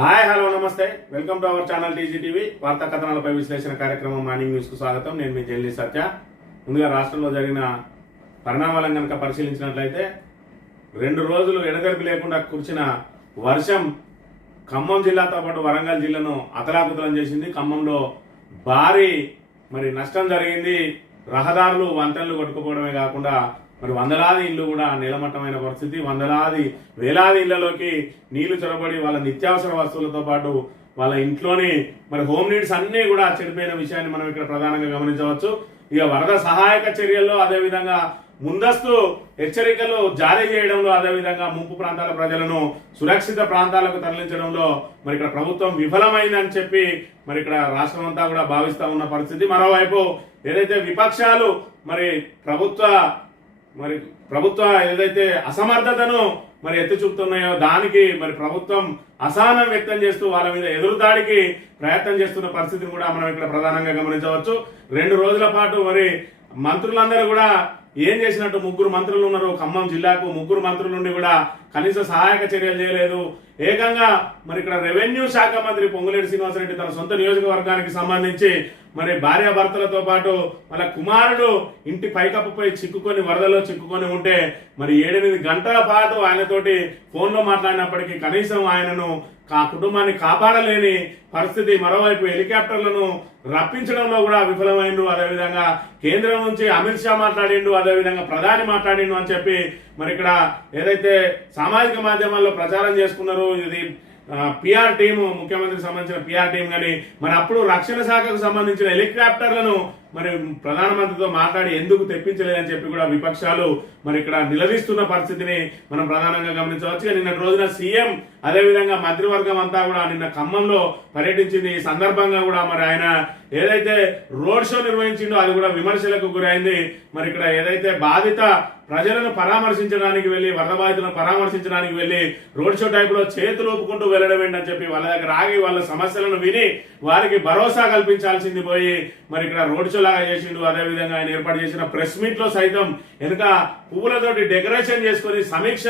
Hi hello నమస్తే welcome to our channel TGTV వార్తా కథనాలపై విశ్లేషణ కార్యక్రమం మార్నింగ్ న్యూస్ కు స్వాగతం. నేను మీ జర్నలిస్ట్ సత్య. ముందుగా రాష్ట్రంలో జరిగిన పరిణామాలను కనుక పరిశీలించినట్లయితే 2 రోజులు ఎడతెరిపి లేకుండా కురిసిన వర్షం ఖమ్మం జిల్లాతో పాటు వరంగల్ జిల్లాను అతలాకుతలం చేసింది. ఖమ్మంలో భారీ నష్టం జరిగింది. రహదారులు వంతెనలు కొట్టుకుపోవడమే కాకుండా వందలాది ఇళ్లు కూడా నీలమట్టమైన పరిస్థితి. వేలాది ఇళ్లలోకి నీళ్లు చొరబడి వాళ్ళ నిత్యావసర వస్తువులతో పాటు వాళ్ళ ఇంట్లోని హోమ్ నీడ్స్ అన్ని కూడా చెడిపోయిన విషయాన్ని మనం ఇక్కడ ప్రధానంగా గమనించవచ్చు. ఇక వరద సహాయక చర్యల్లో అదేవిధంగా ముందస్తు హెచ్చరికలు జారీ చేయడంలో అదేవిధంగా ముంపు ప్రాంతాల ప్రజలను సురక్షిత ప్రాంతాలకు తరలించడంలో ఇక్కడ ప్రభుత్వం విఫలమైందని చెప్పి ఇక్కడ రాష్ట్రం అంతా కూడా భావిస్తా ఉన్న పరిస్థితి. మరోవైపు ఏదైతే విపక్షాలు ప్రభుత్వ ఏదైతే అసమర్థతను ఎత్తి చూపుతున్నాయో దానికి ప్రభుత్వం అసహనం వ్యక్తం చేస్తూ వాళ్ళ మీద ఎదురుదాడికి ప్రయత్నం చేస్తున్న పరిస్థితిని కూడా మనం ఇక్కడ ప్రధానంగా గమనించవచ్చు. 2 రోజుల పాటు మంత్రులందరూ కూడా ఏం చేసినట్టు 3 మంత్రులు ఉన్నారు ఖమ్మం జిల్లాకు. 3 మంత్రుల నుండి కూడా కనీస సహాయక చర్యలు చేయలేదు. ఏకంగా ఇక్కడ రెవెన్యూ శాఖ మంత్రి పొంగులేటి శ్రీనివాసరెడ్డి తన సొంత నియోజకవర్గానికి సంబంధించి భార్యాభర్తలతో పాటు వాళ్ళ కుమారుడు ఇంటి పైకప్పుపై వరదలో చిక్కుకొని ఉంటే 7-8 గంటల పాటు ఆయనతోటి ఫోన్లో మాట్లాడినప్పటికీ కనీసం ఆయనను ఆ కుటుంబాన్ని కాపాడలేని పరిస్థితి. మరోవైపు హెలికాప్టర్లను రప్పించడంలో కూడా విఫలమైండు. అదేవిధంగా కేంద్రం నుంచి అమిత్ షా మాట్లాడిండు, అదేవిధంగా ప్రధాని మాట్లాడిండు అని చెప్పి ఇక్కడ ఏదైతే సామాజిక మాధ్యమాల్లో ప్రచారం చేసుకున్నారు. ఇది పిఆర్ టీం, ముఖ్యమంత్రికి సంబంధించిన పిఆర్ టీం కానీ అప్పుడు రక్షణ శాఖకు సంబంధించిన హెలికాప్టర్లను ప్రధానమంత్రితో మాట్లాడి ఎందుకు తెప్పించలేదని చెప్పి కూడా విపక్షాలు ఇక్కడ నిలదీస్తున్న పరిస్థితిని మనం ప్రధానంగా గమనించవచ్చు. నిన్న రోజున సీఎం అదేవిధంగా మంత్రివర్గం అంతా కూడా నిన్న ఖమ్మంలో పర్యటించింది. ఈ సందర్భంగా కూడా ఆయన ఏదైతే రోడ్ షో నిర్వహించిండో అది కూడా విమర్శలకు గురైంది. ఇక్కడ ఏదైతే బాధిత ప్రజలను పరామర్శించడానికి వెళ్లి వరద బాధితులను పరామర్శించడానికి వెళ్లి రోడ్ షో టైప్ లో చేతులు ఊపుకుంటూ వెళ్లడం ఏంటని చెప్పి వాళ్ళ దగ్గర ఆగి వాళ్ళ సమస్యలను విని వారికి భరోసా కల్పించాల్సింది పోయి ఇక్కడ రోడ్ షో లాగా చేసిండు. అదేవిధంగా ఆయన ఏర్పాటు చేసిన ప్రెస్ మీట్ లో సైతం వెనుక పువ్వులతోటి డెకరేషన్ చేసుకుని సమీక్ష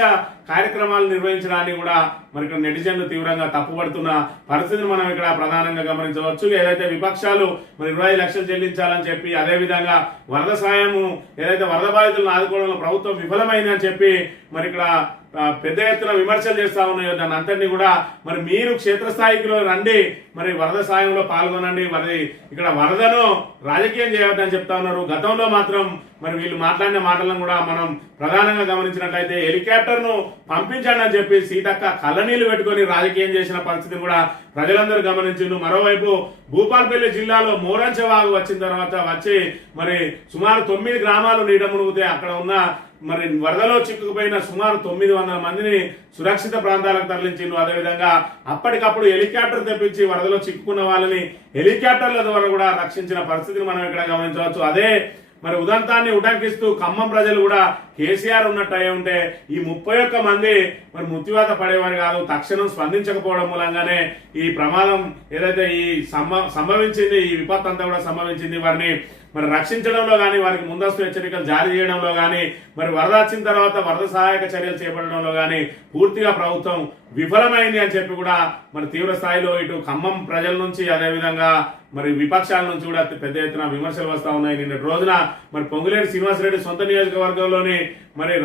కార్యక్రమాలు నిర్వహించడాన్ని కూడా ఇక్కడ నెటిజన్లు తీవ్రంగా తప్పుపడుతున్న పరిస్థితిని మనం ఇక్కడ ప్రధానంగా గమనించవచ్చు. ఏదైతే విపక్షాలు 20 లక్షలు చెల్లించాలని చెప్పి అదేవిధంగా వరద సాయము ఏదైతే వరద బాధితులను ఆదుకోవడంలో ప్రభుత్వం విఫలమైందని చెప్పి ఇక్కడ పెద్ద ఎత్తున విమర్శలు చేస్తా ఉన్నాయో దాన్ని అంతటినీ కూడా మీరు క్షేత్రస్థాయిలో రండి, వరద సాయంలో పాల్గొనండి, ఇక్కడ వరదను రాజకీయం చేయవద్దని చెప్తా ఉన్నారు. గతంలో మాత్రం వీళ్ళు మాట్లాడిన మాటలను కూడా మనం ప్రధానంగా గమనించినట్లయితే హెలికాప్టర్ ను పంపించండి అని చెప్పి సీతక్క కళ్ళనీళ్లు పెట్టుకుని రాజకీయం చేసిన పరిస్థితిని కూడా ప్రజలందరూ గమనించిండు. మరోవైపు భూపాల్పల్లి జిల్లాలో మోరంచవాగు వచ్చిన తర్వాత సుమారు 9 గ్రామాలు నీట మునిగితే అక్కడ ఉన్న వరదలో చిక్కుకుపోయిన సుమారు 900 మందిని సురక్షిత ప్రాంతాలకు తరలించిండు. అదేవిధంగా అప్పటికప్పుడు హెలికాప్టర్ తెప్పించి వరదలో చిక్కుకున్న వాళ్ళని హెలికాప్టర్ల ద్వారా కూడా రక్షించిన పరిస్థితిని మనం ఇక్కడ గమనించవచ్చు. అదే ఉదంతాన్ని ఉటంకిస్తూ ఖమ్మం ప్రజలు కూడా కేసీఆర్ ఉన్నట్టు అయి ఉంటే ఈ 31 మంది మృత్యువాత పడేవారు కాదు. తక్షణం స్పందించకపోవడం మూలంగానే ఈ ప్రమాదం ఏదైతే ఈ సంభవించింది, ఈ విపత్తు అంతా కూడా సంభవించింది. వారిని రక్షించడంలో కానీ వారికి ముందస్తు హెచ్చరికలు జారీ చేయడంలో కానీ వరద వచ్చిన తర్వాత వరద సహాయక చర్యలు చేపట్టడంలో కానీ పూర్తిగా ప్రభుత్వం విఫలమైంది అని చెప్పి కూడా తీవ్ర స్థాయిలో ఇటు ఖమ్మం ప్రజల నుంచి అదేవిధంగా విపక్షాల నుంచి కూడా పెద్ద ఎత్తున విమర్శలు వస్తా ఉన్నాయి. నిన్న రోజున పొంగులేటి శ్రీనివాసరెడ్డి సొంత నియోజకవర్గంలోని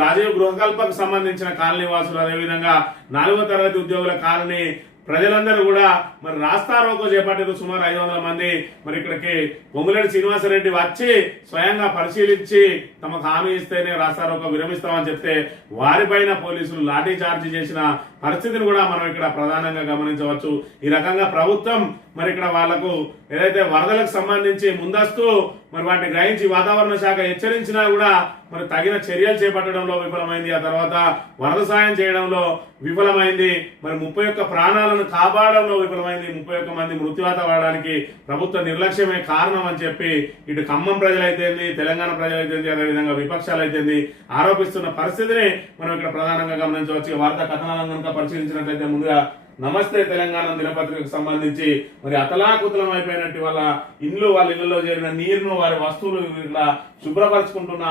రాజీవ్ గృహకల్పకు సంబంధించిన కాలనీ వాసులు అదేవిధంగా 4వ తరగతి ఉద్యోగుల కాలనీ ప్రజలందరూ కూడా రాస్తా రోకో చేపట్టారు. సుమారు 500 మంది ఇక్కడికి పొంగులేటి శ్రీనివాసరెడ్డి వచ్చి స్వయంగా పరిశీలించి తమకు హామీ ఇస్తేనే రాస్తా రోకో విరమిస్తామని చెప్తే వారిపైన పోలీసులు లాఠీ చార్జీ చేసిన పరిస్థితిని కూడా మనం ఇక్కడ ప్రధానంగా గమనించవచ్చు. ఈ రకంగా ప్రభుత్వం ఇక్కడ వాళ్లకు ఏదైతే వరదలకు సంబంధించి ముందస్తు వాటిని గ్రహించి వాతావరణ శాఖ హెచ్చరించినా కూడా తగిన చర్యలు చేపట్టడంలో విఫలమైంది. ఆ తర్వాత వరద సాయం చేయడంలో విఫలమైంది. 31 ప్రాణాలను కాపాడడంలో విఫలమైంది. 31 మంది మృత్యువాత పడడానికి ప్రభుత్వ నిర్లక్ష్యమే కారణం అని చెప్పి ఇటు ఖమ్మం ప్రజలైతేంది, తెలంగాణ ప్రజలైతేంది, అదేవిధంగా విపక్షాలు అయితేంది ఆరోపిస్తున్న పరిస్థితిని మనం ఇక్కడ ప్రధానంగా గమనించవచ్చు. వార్తా కథనాలను కనుక పరిశీలించినట్లయితే ముందుగా నమస్తే తెలంగాణ దినపత్రికకు సంబంధించి అతలాకుతలం అయిపోయినట్టు వాళ్ళ ఇళ్లలో చేరిన నీరును వారి వస్తువులు ఇట్లా శుభ్రపరచుకుంటున్న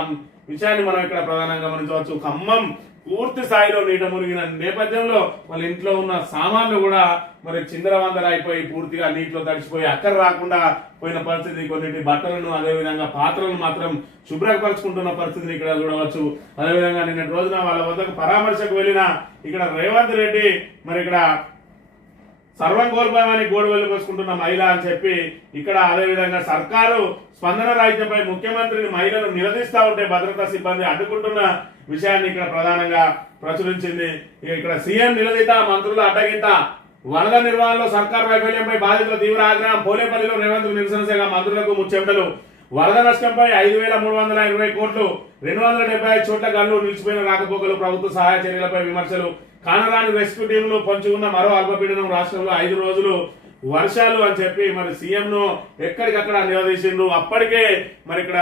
విషయాన్ని మనం ఇక్కడ ప్రధానంగా గమనించవచ్చు. ఖమ్మం పూర్తి స్థాయిలో నీట మునిగిన నేపథ్యంలో వాళ్ళ ఇంట్లో ఉన్న సామాన్లు కూడా మరి చిందరవందర అయిపోయి పూర్తిగా నీటిలో తడిచిపోయి అక్కర రాకుండా పోయిన పరిస్థితి, కొన్నింటి బట్టలను అదేవిధంగా పాత్రలను మాత్రం శుభ్రపరచుకుంటున్న పరిస్థితిని ఇక్కడ చూడవచ్చు. అదేవిధంగా నిన్నటి రోజున వాళ్ళ వద్దకు పరామర్శకు వెళ్ళిన ఇక్కడ రేవంత్ రెడ్డి మరి ఇక్కడ సర్వం కోల్పోయామని గోడు వెళ్ళుకొసుకుంటున్న మహిళ అని చెప్పి ఇక్కడ అదేవిధంగా సర్కారు స్పందన రాహిత్యంపై ముఖ్యమంత్రిని మహిళలు నిలదీస్తా ఉంటే భద్రతా సిబ్బంది అడ్డుకుంటున్న విషయాన్ని ఇక్కడ ప్రధానంగా ప్రచురించింది. ఇక్కడ సీఎం నిలదీత, మంత్రుల అడ్డగింత, వరద నిర్వహణలో సర్కార్ వైఫల్యంపై బాధితుల తీవ్ర ఆగ్రహం, పోలేపల్లిలో రేవంత్ నిరసన శాఖ మంత్రులకు ముచ్చెమటలు, వరద నష్టంపై 5,320 కోట్లు, 275 చోట్ల గల్లు, నిలిచిపోయిన రాకపోకలు, ప్రభుత్వ సహాయ చర్యలపై విమర్శలు, కానరాని రెస్క్యూ టీంలు పొంచి ఉన్న మరో అల్పపీడనం, రాష్ట్రంలో 5 రోజులు వర్షాలు అని చెప్పి మరి సీఎం ను ఎక్కడికక్కడ నిలదీసిండ్రు. అప్పటికే మరి ఇక్కడ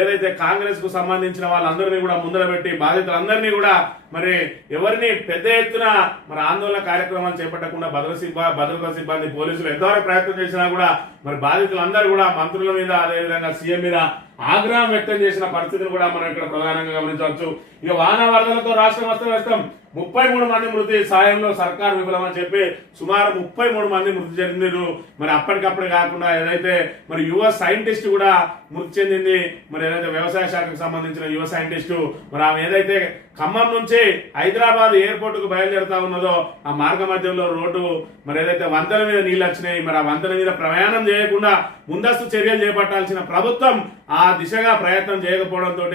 ఏదైతే కాంగ్రెస్ కు సంబంధించిన వాళ్ళందరినీ కూడా ముందర పెట్టి బాధితులందరినీ కూడా మరి ఎవరిని పెద్ద ఎత్తున మరి ఆందోళన కార్యక్రమాలు చేపట్టకుండా భద్రతా సిబ్బంది పోలీసులు ఎంతవరకు ప్రయత్నం చేసినా కూడా మరి బాధితులందరూ కూడా మంత్రుల మీద అదేవిధంగా సీఎం మీద ఆగ్రహం వ్యక్తం చేసిన పరిస్థితిని కూడా మనం ఇక్కడ ప్రధానంగా గమనించవచ్చు. ఇక వాన వరదలతో రాష్ట్రం అస్తవ్యస్తం, 33 మంది మృతి, సాయంలో సర్కార్ విఫలమని చెప్పి సుమారు 33 మంది మృతి చెందిండ్రు. మరి అప్పటికప్పుడు కాకుండా ఏదైతే మరి యువ సైంటిస్ట్ కూడా మృతి చెందింది. మరి ఏదైతే వ్యవసాయ శాఖకు సంబంధించిన యువ సైంటిస్టు మరి ఆమె ఏదైతే ఖమ్మం నుంచి హైదరాబాద్ ఎయిర్పోర్ట్ కు బయలుదేరుతా ఉన్నదో ఆ మార్గ మధ్యంలో రోడ్డు మరి ఏదైతే వంతెన మీద నీళ్లు వచ్చినాయి, మరి ఆ వంతెన మీద ప్రయాణం చేయకుండా ముందస్తు చర్యలు చేపట్టాల్సిన ప్రభుత్వం ఆ దిశగా ప్రయత్నం చేయకపోవడంతో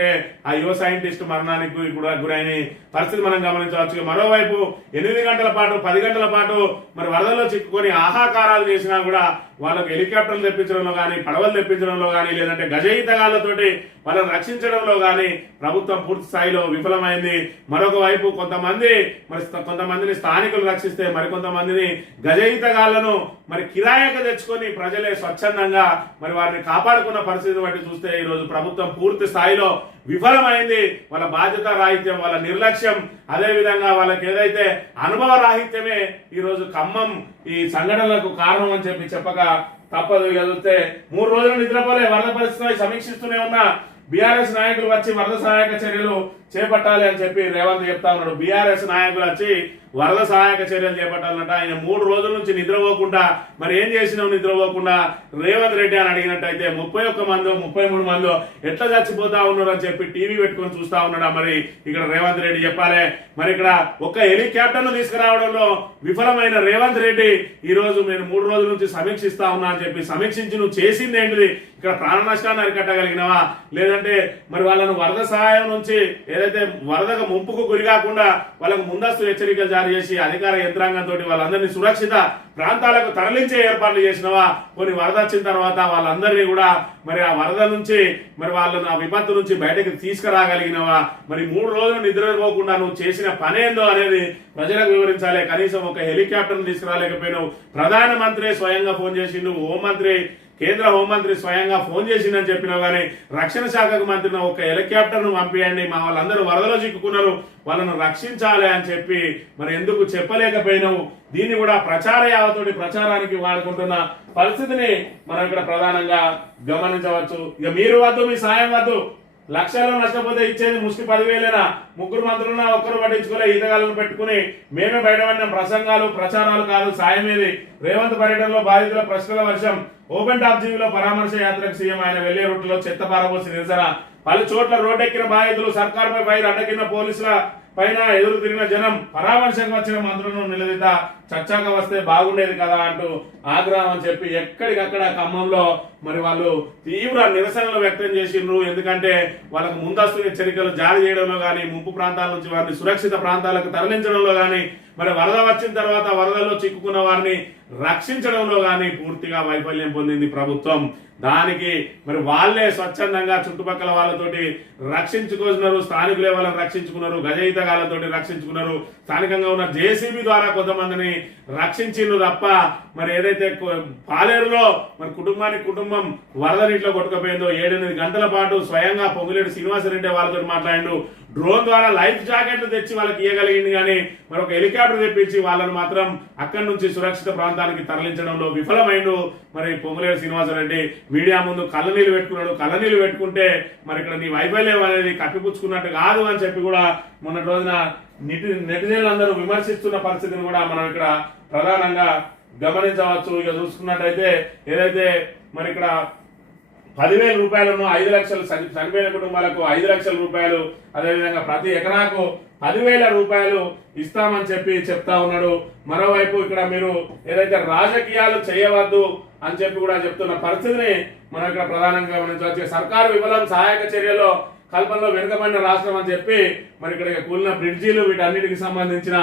ఆ యువ సైంటిస్ట్ మరణానికి కూడా గురైన పరిస్థితి మనం గమనించవచ్చు. మరోవైపు 8 గంటల పాటు 10 గంటల పాటు మరి వరదల్లో చిక్కుకొని ఆహాకారాలు చేసినా కూడా వాళ్ళకు హెలికాప్టర్లు తెప్పించడంలో కానీ, పడవలు తెప్పించడంలో కానీ, లేదంటే గజయితగాళ్లతోటి వాళ్ళని రక్షించడంలో కానీ ప్రభుత్వం పూర్తి స్థాయిలో విఫలమైంది. మరొక వైపు కొంతమందిని స్థానికులు రక్షిస్తే మరికొంతమందిని గజయితగాళ్లను మరి కిరాయికి తెచ్చుకొని ప్రజలే స్వచ్ఛందంగా మరి వారిని కాపాడుకున్న పరిస్థితిని బట్టి చూస్తే ఈ రోజు ప్రభుత్వం పూర్తి స్థాయిలో విఫలమైంది. వాళ్ళ బాధ్యత రాహిత్యం, వాళ్ళ నిర్లక్ష్యం, అదే విధంగా వాళ్ళకి ఏదైతే అనుభవ రాహిత్యమే ఈ రోజు ఖమ్మం ఈ సంఘటనలకు కారణం అని చెప్పక తప్పదు. చూస్తే 3 రోజులు నిద్రపోలే, వరద పరిస్థితిపై సమీక్షిస్తూనే ఉన్న బీఆర్ఎస్ నాయకులు వచ్చి వరద సహాయక చర్యలు చేపట్టాలి అని చెప్పి రేవంత్ చెప్తా ఉన్నాడు. బీఆర్ఎస్ నాయకులు వచ్చి వరద సహాయక చర్యలు చేపట్టాలంట. ఆయన 3 రోజుల నుంచి నిద్రపోకుండా మరి ఏం చేసినావు నిద్రపోకుండా రేవంత్ రెడ్డి అని అడిగినట్టయితే 31 మందో 33 మందో ఎట్లా చచ్చిపోతా ఉన్నారు అని చెప్పి టీవీ పెట్టుకొని చూస్తా ఉన్నాడా మరి ఇక్కడ రేవంత్ రెడ్డి చెప్పాలి. మరి ఇక్కడ ఒక హెలికాప్టర్ ను తీసుకురావడంలో విఫలమైన రేవంత్ రెడ్డి ఈ రోజు నేను 3 రోజుల నుంచి సమీక్షిస్తా ఉన్నా అని చెప్పి సమీక్షించి నువ్వు చేసింది ఏంటిది? ఇక్కడ ప్రాణ నష్టాన్ని అరికట్టగలిగినవా? లేదంటే మరి వాళ్ళను వరద సహాయం నుంచి ఏదైతే వరదకు ముంపుకు గురి కాకుండా వాళ్ళకు ముందస్తు హెచ్చరికలు జారీ చేసి అధికార యంత్రాంగంతో వాళ్ళందరినీ సురక్షిత ప్రాంతాలకు తరలించే ఏర్పాట్లు చేసినవా? కొన్ని వరద వచ్చిన తర్వాత వాళ్ళందరినీ కూడా మరి ఆ వరద నుంచి మరి వాళ్ళను ఆ విపత్తు నుంచి బయటకు తీసుకురాగలిగినవా? మరి 3 రోజులు నిద్రపోకుండా నువ్వు చేసిన పనేందో అనేది ప్రజలకు వివరించాలి. కనీసం ఒక హెలికాప్టర్ తీసుకురాలేకపోయినావు. ప్రధానమంత్రి స్వయంగా ఫోన్ చేసిండు, హోంమంత్రి కేంద్ర హోంమంత్రి స్వయంగా ఫోన్ చేసిందని చెప్పినావు కానీ రక్షణ శాఖకు మంత్రిని ఒక హెలికాప్టర్ ను పంపించండి, మా వాళ్ళందరూ వరదలో చిక్కుకున్నారు, వాళ్ళను రక్షించాలి అని చెప్పి మరి ఎందుకు చెప్పలేకపోయినావు? దీన్ని కూడా ప్రచార యావతోటి ప్రచారానికి వాడుకుంటున్న పరిస్థితిని మనం ఇక్కడ ప్రధానంగా గమనించవచ్చు. ఇక మీరు వద్దు, మీ సాయం వద్దు, లక్షల్లో నష్టపోతే ఇచ్చేది ముష్టి 10,000. 3 మంత్రులున్నా ఒక్కరు పట్టించుకోలే, ఈతగాళ్ళను పెట్టుకుని మేమే బయటపడిన ప్రసంగాలు ప్రచారాలు కాదు సాయం ఏది? రేవంత్ పర్యటనలో బాధితుల ప్రశ్నల వర్షం, ఓపెన్ టాప్ జీవిలో పరామర్శ యాత్రకు సీఎం ఆయన వెళ్లే రూట్లో చెత్త పారబోసి నిరసన, పలు చోట్ల రోడ్డెక్కిన బాధితులు, సర్కార్పై ఫైర్, అడ్డకిన్న పోలీసుల పైన ఎదురు తిరిగిన జనం, పరామర్శకు వచ్చిన మంత్రులను నిలదీత, చర్చగా వస్తే బాగుండేది కదా అంటూ ఆగ్రహం అని చెప్పి ఎక్కడికక్కడ ఖమ్మంలో మరి వాళ్ళు తీవ్ర నిరసనలు వ్యక్తం చేసిండ్రు. ఎందుకంటే వాళ్ళకు ముందస్తు హెచ్చరికలు జారీ చేయడంలో కానీ, ముంపు ప్రాంతాల నుంచి వారిని సురక్షిత ప్రాంతాలకు తరలించడంలో కానీ, మరి వరద వచ్చిన తర్వాత వరదల్లో చిక్కుకున్న వారిని రక్షించడంలో కానీ పూర్తిగా వైఫల్యం పొందింది ప్రభుత్వం. దానికి మరి వాళ్ళే స్వచ్ఛందంగా చుట్టుపక్కల వాళ్ళతోటి రక్షించుకున్నారు, స్థానికులే వాళ్ళని రక్షించుకున్నారు, గజయితగాళ్ళతోటి రక్షించుకున్నారు, స్థానికంగా ఉన్న జేసీబీ ద్వారా కొంతమందిని రక్షించిండ్రు తప్ప మరి ఏదైతే పాలేరులో మరి కుటుంబం వరద నీటిలో కొట్టుకుపోయిందో 7-8 గంటల పాటు స్వయంగా పొంగులేడు శ్రీనివాసరెడ్డి వాళ్ళతో మాట్లాడిండు. డ్రోన్ ద్వారా లైఫ్ జాకెట్లు తెచ్చి వాళ్ళకి ఇవ్వగలిగింది, కానీ మరి ఒక హెలికాప్టర్ తెప్పించి వాళ్ళను మాత్రం అక్కడి నుంచి సురక్షిత ప్రాంతానికి తరలించడంలో విఫలమైండు మరి పొంగులేటి శ్రీనివాసరెడ్డి. మీడియా ముందు కళ్ళనీళ్ళు పెట్టుకున్నాడు. కళ్ళనీళ్ళు పెట్టుకుంటే మరి ఇక్కడ నీ వైఫల్యం అనేది కప్పిపుచ్చుకున్నట్టు కాదు అని చెప్పి కూడా మొన్నటి రోజున నెటిజన్లందరూ విమర్శిస్తున్న పరిస్థితిని కూడా మనం ఇక్కడ ప్రధానంగా గమనించవచ్చు. ఇక చూసుకున్నట్టయితే ఏదైతే మరి ఇక్కడ 10,000 రూపాయలను 5 లక్షలు చనిపోయిన కుటుంబాలకు 5 లక్షల రూపాయలు, అదేవిధంగా ప్రతి ఎకరాకు 10,000 రూపాయలు ఇస్తామని చెప్పి చెప్తా ఉన్నాడు. మరోవైపు ఇక్కడ మీరు ఏదైతే రాజకీయాలు చేయవద్దు అని చెప్పి కూడా చెప్తున్న పరిస్థితిని మనం ఇక్కడ ప్రధానంగా గమనించవచ్చు. సర్కారు విఫలం, సహాయక చర్యలో కల్పనలో వెనుకబడిన రాష్ట్రం అని చెప్పి మరి ఇక్కడ కూలిన బ్రిడ్జీలు వీటన్నిటికి సంబంధించిన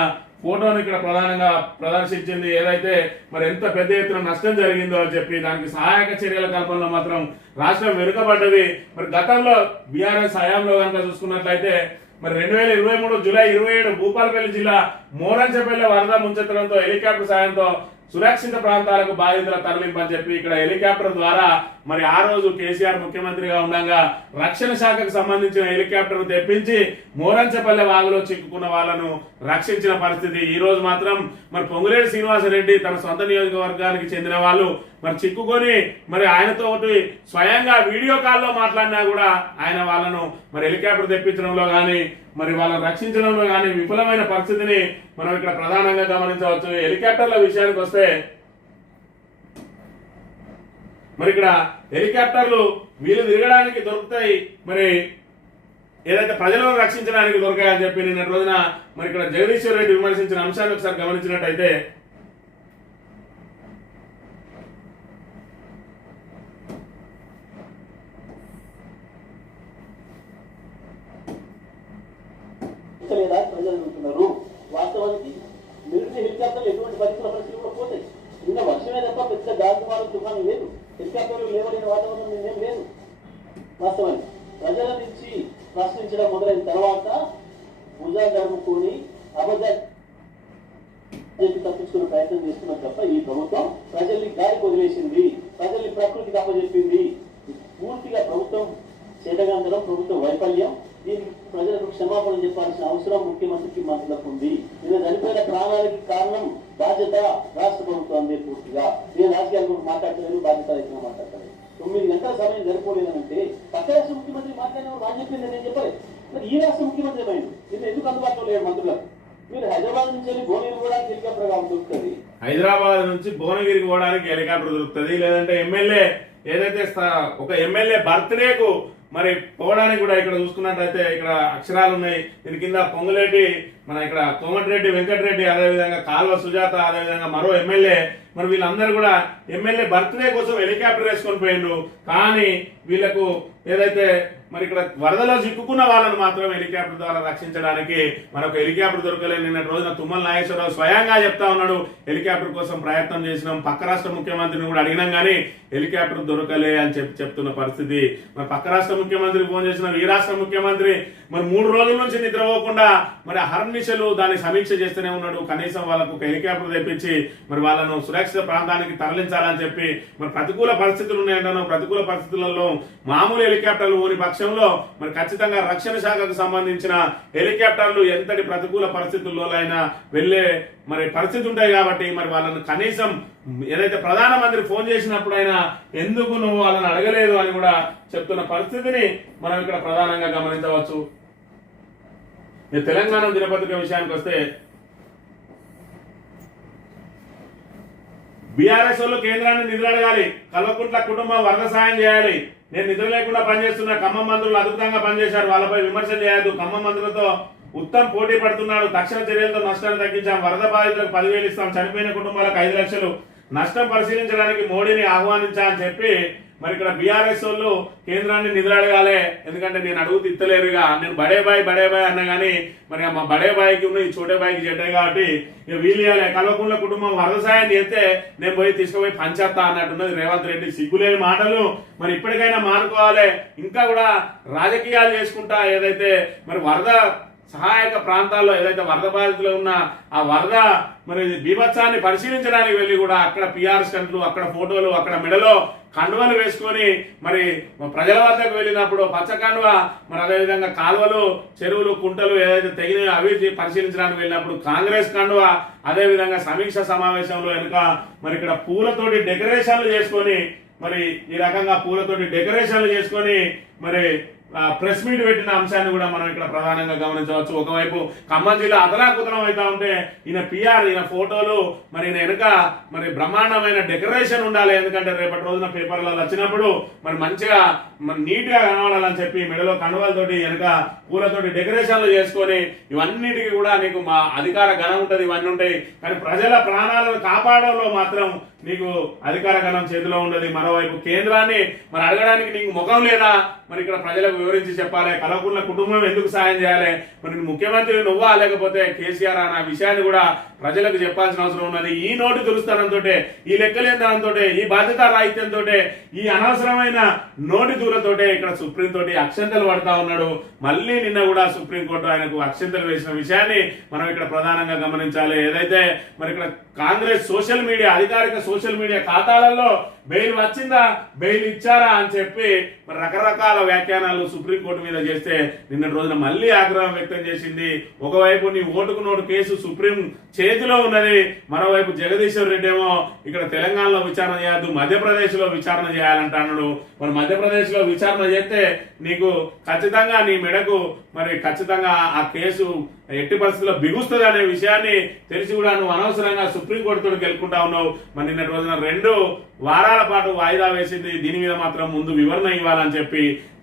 ఫోటోను ఇక్కడ ప్రధానంగా ప్రదర్శించింది. ఏదైతే మరి ఎంత పెద్ద ఎత్తున నష్టం జరిగిందో అని చెప్పి దానికి సహాయక చర్యల కల్పనలో మాత్రం రాష్ట్రం వెనుకబడ్డది. మరి గతంలో బీఆర్ఎస్ హయాంలో కనుక చూసుకున్నట్లయితే మరి 2023 జూలై 27 భూపాలపల్లి జిల్లా మోరంచపల్లి వరద ముంచెత్తడంతో హెలికాప్టర్ సాయంతో సురక్షిత ప్రాంతాలకు బాధితుల తరలింపని చెప్పి ఇక్కడ హెలికాప్టర్ ద్వారా మరి ఆ రోజు కేసీఆర్ ముఖ్యమంత్రిగా ఉండగా రక్షణ శాఖకు సంబంధించిన హెలికాప్టర్ తెప్పించి మోరంచపల్లె వాగులో చిక్కుకున్న వాళ్ళను రక్షించిన పరిస్థితి. ఈ రోజు మాత్రం మరి పొంగులేటి శ్రీనివాసరెడ్డి తన సొంత నియోజకవర్గానికి చెందిన వాళ్ళు మరి చిక్కుకొని మరి ఆయనతో స్వయంగా వీడియో కాల్లో మాట్లాడినా కూడా ఆయన వాళ్ళను మరి హెలికాప్టర్ తెప్పించడంలో కానీ మరి వాళ్ళని రక్షించడంలో కానీ విఫలమైన పరిస్థితిని మనం ఇక్కడ ప్రధానంగా గమనించవచ్చు. హెలికాప్టర్ల విషయానికి వస్తే మరి ఇక్కడ హెలికాప్టర్లు వీళ్ళు తిరగడానికి దొరుకుతాయి, మరి ఏదైతే ప్రజలను రక్షించడానికి దొరకాయని చెప్పి నిన్నటి రోజున మరి ఇక్కడ జగదీశ్వర్ రెడ్డి విమర్శించిన అంశాన్ని ఒకసారి గమనించినట్టయితే ప్రజలు ఉంటున్నారు. వాస్తవానికి మిలిటరీ హెలికాప్టర్లు ఎటువంటి పరిస్థితులు కూడా పోతాయి. నిన్న వర్షమే తప్ప పెద్ద గాలివారం తుఫాను లేదు, హెలికాప్టర్లు లేవలేని వాతావరణం నిన్నేం లేదు. వాస్తవానికి ప్రజల నుంచి ప్రశ్నించడం మొదలైన తర్వాత భుజాలు జరుపుకొని అబద్ధాలు తప్పించుకునే ప్రయత్నం చేస్తున్నారు తప్ప ఈ ప్రభుత్వం ప్రజల్ని గాలికి వదిలేసింది, ప్రజల్ని ప్రకృతికి అప్పచెప్పింది. పూర్తిగా ప్రభుత్వం చేతగాంతరం, ప్రభుత్వ వైఫల్యం. దీనికి ప్రజలకు క్షమాపణ చెప్పాల్సిన అవసరం ముఖ్యమంత్రికి మంత్రులకు ఉంది. నిన్న చనిపోయిన ప్రాణాలకి కారణం బాధ్యత రాష్ట్ర ప్రభుత్వం పూర్తిగా. నేను రాజకీయాల గురించి మాట్లాడలేదు, బాధ్యత రైతులు మాట్లాడతాను. 9 గంటల సమయం సరిపోలేదంటే పక్క రాష్ట్ర ముఖ్యమంత్రి మాట్లాడినప్పుడు వాళ్ళు చెప్పింది నేను చెప్పలేదు. మరి ఈ రాష్ట్ర ముఖ్యమంత్రి ఏమైంది? నిన్న ఎందుకు అందుబాటులో లేరు మంత్రులకు? మీరు హైదరాబాద్ నుంచి వెళ్ళి భువనగిరి పోవడానికి హెలికాప్టర్ దొరుకుతుంది, హైదరాబాద్ నుంచి భువనగిరికి పోవడానికి హెలికాప్టర్ దొరుకుతుంది, లేదంటే ఎమ్మెల్యే ఏదైతే ఒక ఎమ్మెల్యే బర్త్డేకు మరి పోవడానికి కూడా ఇక్కడ చూసుకున్నట్టయితే ఇక్కడ అక్షరాలు ఉన్నాయి. దీని కింద పొంగులేటి మన ఇక్కడ కోమటిరెడ్డి వెంకటరెడ్డి, అదేవిధంగా కాల్వ సుజాత, అదేవిధంగా మరో ఎమ్మెల్యే, మరి వీళ్ళందరూ కూడా ఎమ్మెల్యే బర్త్డే కోసం హెలికాప్టర్ వేసుకొని పోయిండ్రు. కానీ వీళ్ళకు ఏదైతే మరి ఇక్కడ వరదలో చిక్కుకున్న వాళ్ళని మాత్రం హెలికాప్టర్ ద్వారా రక్షించడానికి మనకు హెలికాప్టర్ దొరకలేదు. నిన్న రోజున తుమ్మల నాగేశ్వరరావు స్వయంగా చెప్తా ఉన్నాడు, హెలికాప్టర్ కోసం ప్రయత్నం చేసినాం, పక్క రాష్ట్ర ముఖ్యమంత్రిని కూడా అడిగినాం కానీ హెలికాప్టర్ దొరకలే అని చెప్తున్న పరిస్థితి. మరి పక్క రాష్ట్ర ముఖ్యమంత్రి ఫోన్ చేసిన ఈ రాష్ట్ర ముఖ్యమంత్రి మరి 3 రోజుల నుంచి నిద్రపోకుండా మరి హర్నిశలు దాన్ని సమీక్ష చేస్తూనే ఉన్నాడు. కనీసం వాళ్ళకు ఒక హెలికాప్టర్ తెప్పించి మరి వాళ్ళను సురక్షిత ప్రాంతానికి తరలించాలని చెప్పి మరి ప్రతికూల పరిస్థితులు ఉన్నాయంటాను. ప్రతికూల పరిస్థితులలో మామూలు హెలికాప్టర్లు ఓని పక్షంలో మరి ఖచ్చితంగా రక్షణ శాఖకు సంబంధించిన హెలికాప్టర్లు ఎంతటి ప్రతికూల పరిస్థితుల్లో అయినా వెళ్లే మరి పరిస్థితి ఉంటాయి. కాబట్టి మరి వాళ్ళను కనీసం ఏదైతే ప్రధానమంత్రి ఫోన్ చేసినప్పుడైనా ఎందుకు నువ్వు వాళ్ళని అడగలేదు అని కూడా చెప్తున్న పరిస్థితిని మనం ఇక్కడ ప్రధానంగా గమనించవచ్చు. తెలంగాణ దినపత్రిక విషయానికి వస్తే బీఆర్ఎస్ వాళ్ళు కేంద్రాన్ని నిధులు అడగాలి, కల్వకుంట్ల కుటుంబం వరద సాయం చేయాలి, నేను నిద్ర లేకుండా పనిచేస్తున్న ఖమ్మం మంత్రులు అద్భుతంగా పనిచేశారు, వాళ్ళపై విమర్శలు చేయొద్దు, ఖమ్మం మంత్రులతో ఉత్తమ్ పోటీ పడుతున్నాడు, తక్షణ చర్యలతో నష్టాన్ని తగ్గించాం, వరద బాధితులకు 10,000 ఇస్తాం, చనిపోయిన కుటుంబాలకు 5 లక్షలు, నష్టం పరిశీలించడానికి మోడీని ఆహ్వానించా అని చెప్పి మరి ఇక్కడ బీఆర్ఎస్ వాళ్ళు కేంద్రాన్ని నిధులు అడగాలి. ఎందుకంటే నేను అడుగుతూ ఇత్తలేరుగా, నేను బడే బాయ్ అన్నా కానీ మరి మా బడే బాయికి ఉన్న ఈ చోటే బాయికి చెడ్డాయి కాబట్టి ఇక వీళ్ళు ఇవ్వాలి. కల్వకుంట్ల కుటుంబం వరద సాయం చేస్తే నేను పోయి తీసుకుపోయి పంచేస్తా అన్నట్టున్నది రేవంత్ రెడ్డి. సిగ్గులేని మాటలు మరి ఇప్పటికైనా మానుకోవాలి. ఇంకా కూడా రాజకీయాలు చేసుకుంటా ఏదైతే మరి వరద సహాయక ప్రాంతాల్లో ఏదైతే వరద బాధితులు ఉన్న ఆ వరద మరి బీభత్సాన్ని పరిశీలించడానికి వెళ్ళి కూడా అక్కడ పిఆర్ స్టంట్లు, అక్కడ ఫోటోలు, అక్కడ మెడలో కండువలు వేసుకొని మరి ప్రజల వద్దకు వెళ్ళినప్పుడు పచ్చ కండువ, మరి అదేవిధంగా కాలువలు, చెరువులు, కుంటలు ఏదైతే తెగినాయో అవి పరిశీలించడానికి వెళ్ళినప్పుడు కాంగ్రెస్ కండువ, అదేవిధంగా సమీక్ష సమావేశంలో వెనుక మరి ఇక్కడ పూలతోటి డెకరేషన్లు చేసుకొని మరి ఈ రకంగా పూలతోటి డెకరేషన్లు చేసుకొని మరి ప్రెస్ మీట్ పెట్టిన అంశాన్ని కూడా మనం ఇక్కడ ప్రధానంగా గమనించవచ్చు. ఒకవైపు ఖమ్మం జిల్లా అతలాకుతలం అవుతా ఉంటే ఈయన పిఆర్, ఈయన ఫోటోలు, మరి ఈయన వెనుక మరి బ్రహ్మాండమైన డెకరేషన్ ఉండాలి. ఎందుకంటే రేపటి రోజున పేపర్లలో వచ్చినప్పుడు మరి మంచిగా మరి నీట్ గా కనబడాలని చెప్పి మెడలో కండువలతోటి వెనుక పూలతోటి డెకరేషన్లు చేసుకొని ఇవన్నిటికీ కూడా నీకు మా అధికార గణం ఉంటుంది, ఇవన్నీ ఉంటాయి. కానీ ప్రజల ప్రాణాలను కాపాడంలో మాత్రం నీకు అధికార గణం చేతిలో ఉండదు. మరోవైపు కేంద్రాన్ని మరి అడగడానికి నీకు ముఖం లేదా? మరి ఇక్కడ ప్రజలకు వివరించి చెప్పాలి. కలవకున్న కుటుంబం ఎందుకు సాయం చేయాలి? మరి ముఖ్యమంత్రి నువ్వా లేకపోతే కేసీఆర్ అన్న విషయాన్ని కూడా ప్రజలకు చెప్పాల్సిన అవసరం ఉన్నది. ఈ నోటి దురుస్తనంతో, ఈ లెక్కలేందనంతో, ఈ బాధ్యత రాహిత్యంతో, ఈ అనవసరమైన నోటి దూరతోటే ఇక్కడ సుప్రీం తోటి అక్షంతలు పడతా ఉన్నాడు. మళ్ళీ నిన్న కూడా సుప్రీంకోర్టు ఆయనకు అక్షంతలు వేసిన విషయాన్ని మనం ఇక్కడ ప్రధానంగా గమనించాలి. ఏదైతే మరి ఇక్కడ కాంగ్రెస్ సోషల్ మీడియా, అధికారిక సోషల్ మీడియా ఖాతాలలో బెయిల్ వచ్చిందా, బెయిల్ ఇచ్చారా అని చెప్పి మరి రకరకాల వ్యాఖ్యానాలు సుప్రీంకోర్టు మీద చేస్తే నిన్నటి రోజున మళ్ళీ ఆగ్రహం వ్యక్తం చేసింది. ఒకవైపు నీ ఓటుకు నోటు కేసు సుప్రీం చేతిలో ఉన్నది, మరోవైపు జగదీశ్వర్ రెడ్డి ఏమో ఇక్కడ తెలంగాణలో విచారణ చేయద్దు, మధ్యప్రదేశ్ లో విచారణ చేయాలంటున్నాడు. మరి మధ్యప్రదేశ్ లో విచారణ చేస్తే నీకు ఖచ్చితంగా నీ మెడకు మరి ఖచ్చితంగా ఆ కేసు ఎట్టి పరిస్థితుల్లో బిగుస్తుంది అనే విషయాన్ని తెలిసి కూడా నువ్వు అనవసరంగా సుప్రీంకోర్టుతో గెలుపుకుంటా ఉన్నావు. మరి నిన్నటి రోజున 2 వారాల పాటు వాయిదా వేసింది. దీని మీద మాత్రం ముందు వివరణ ఇవ్వాలని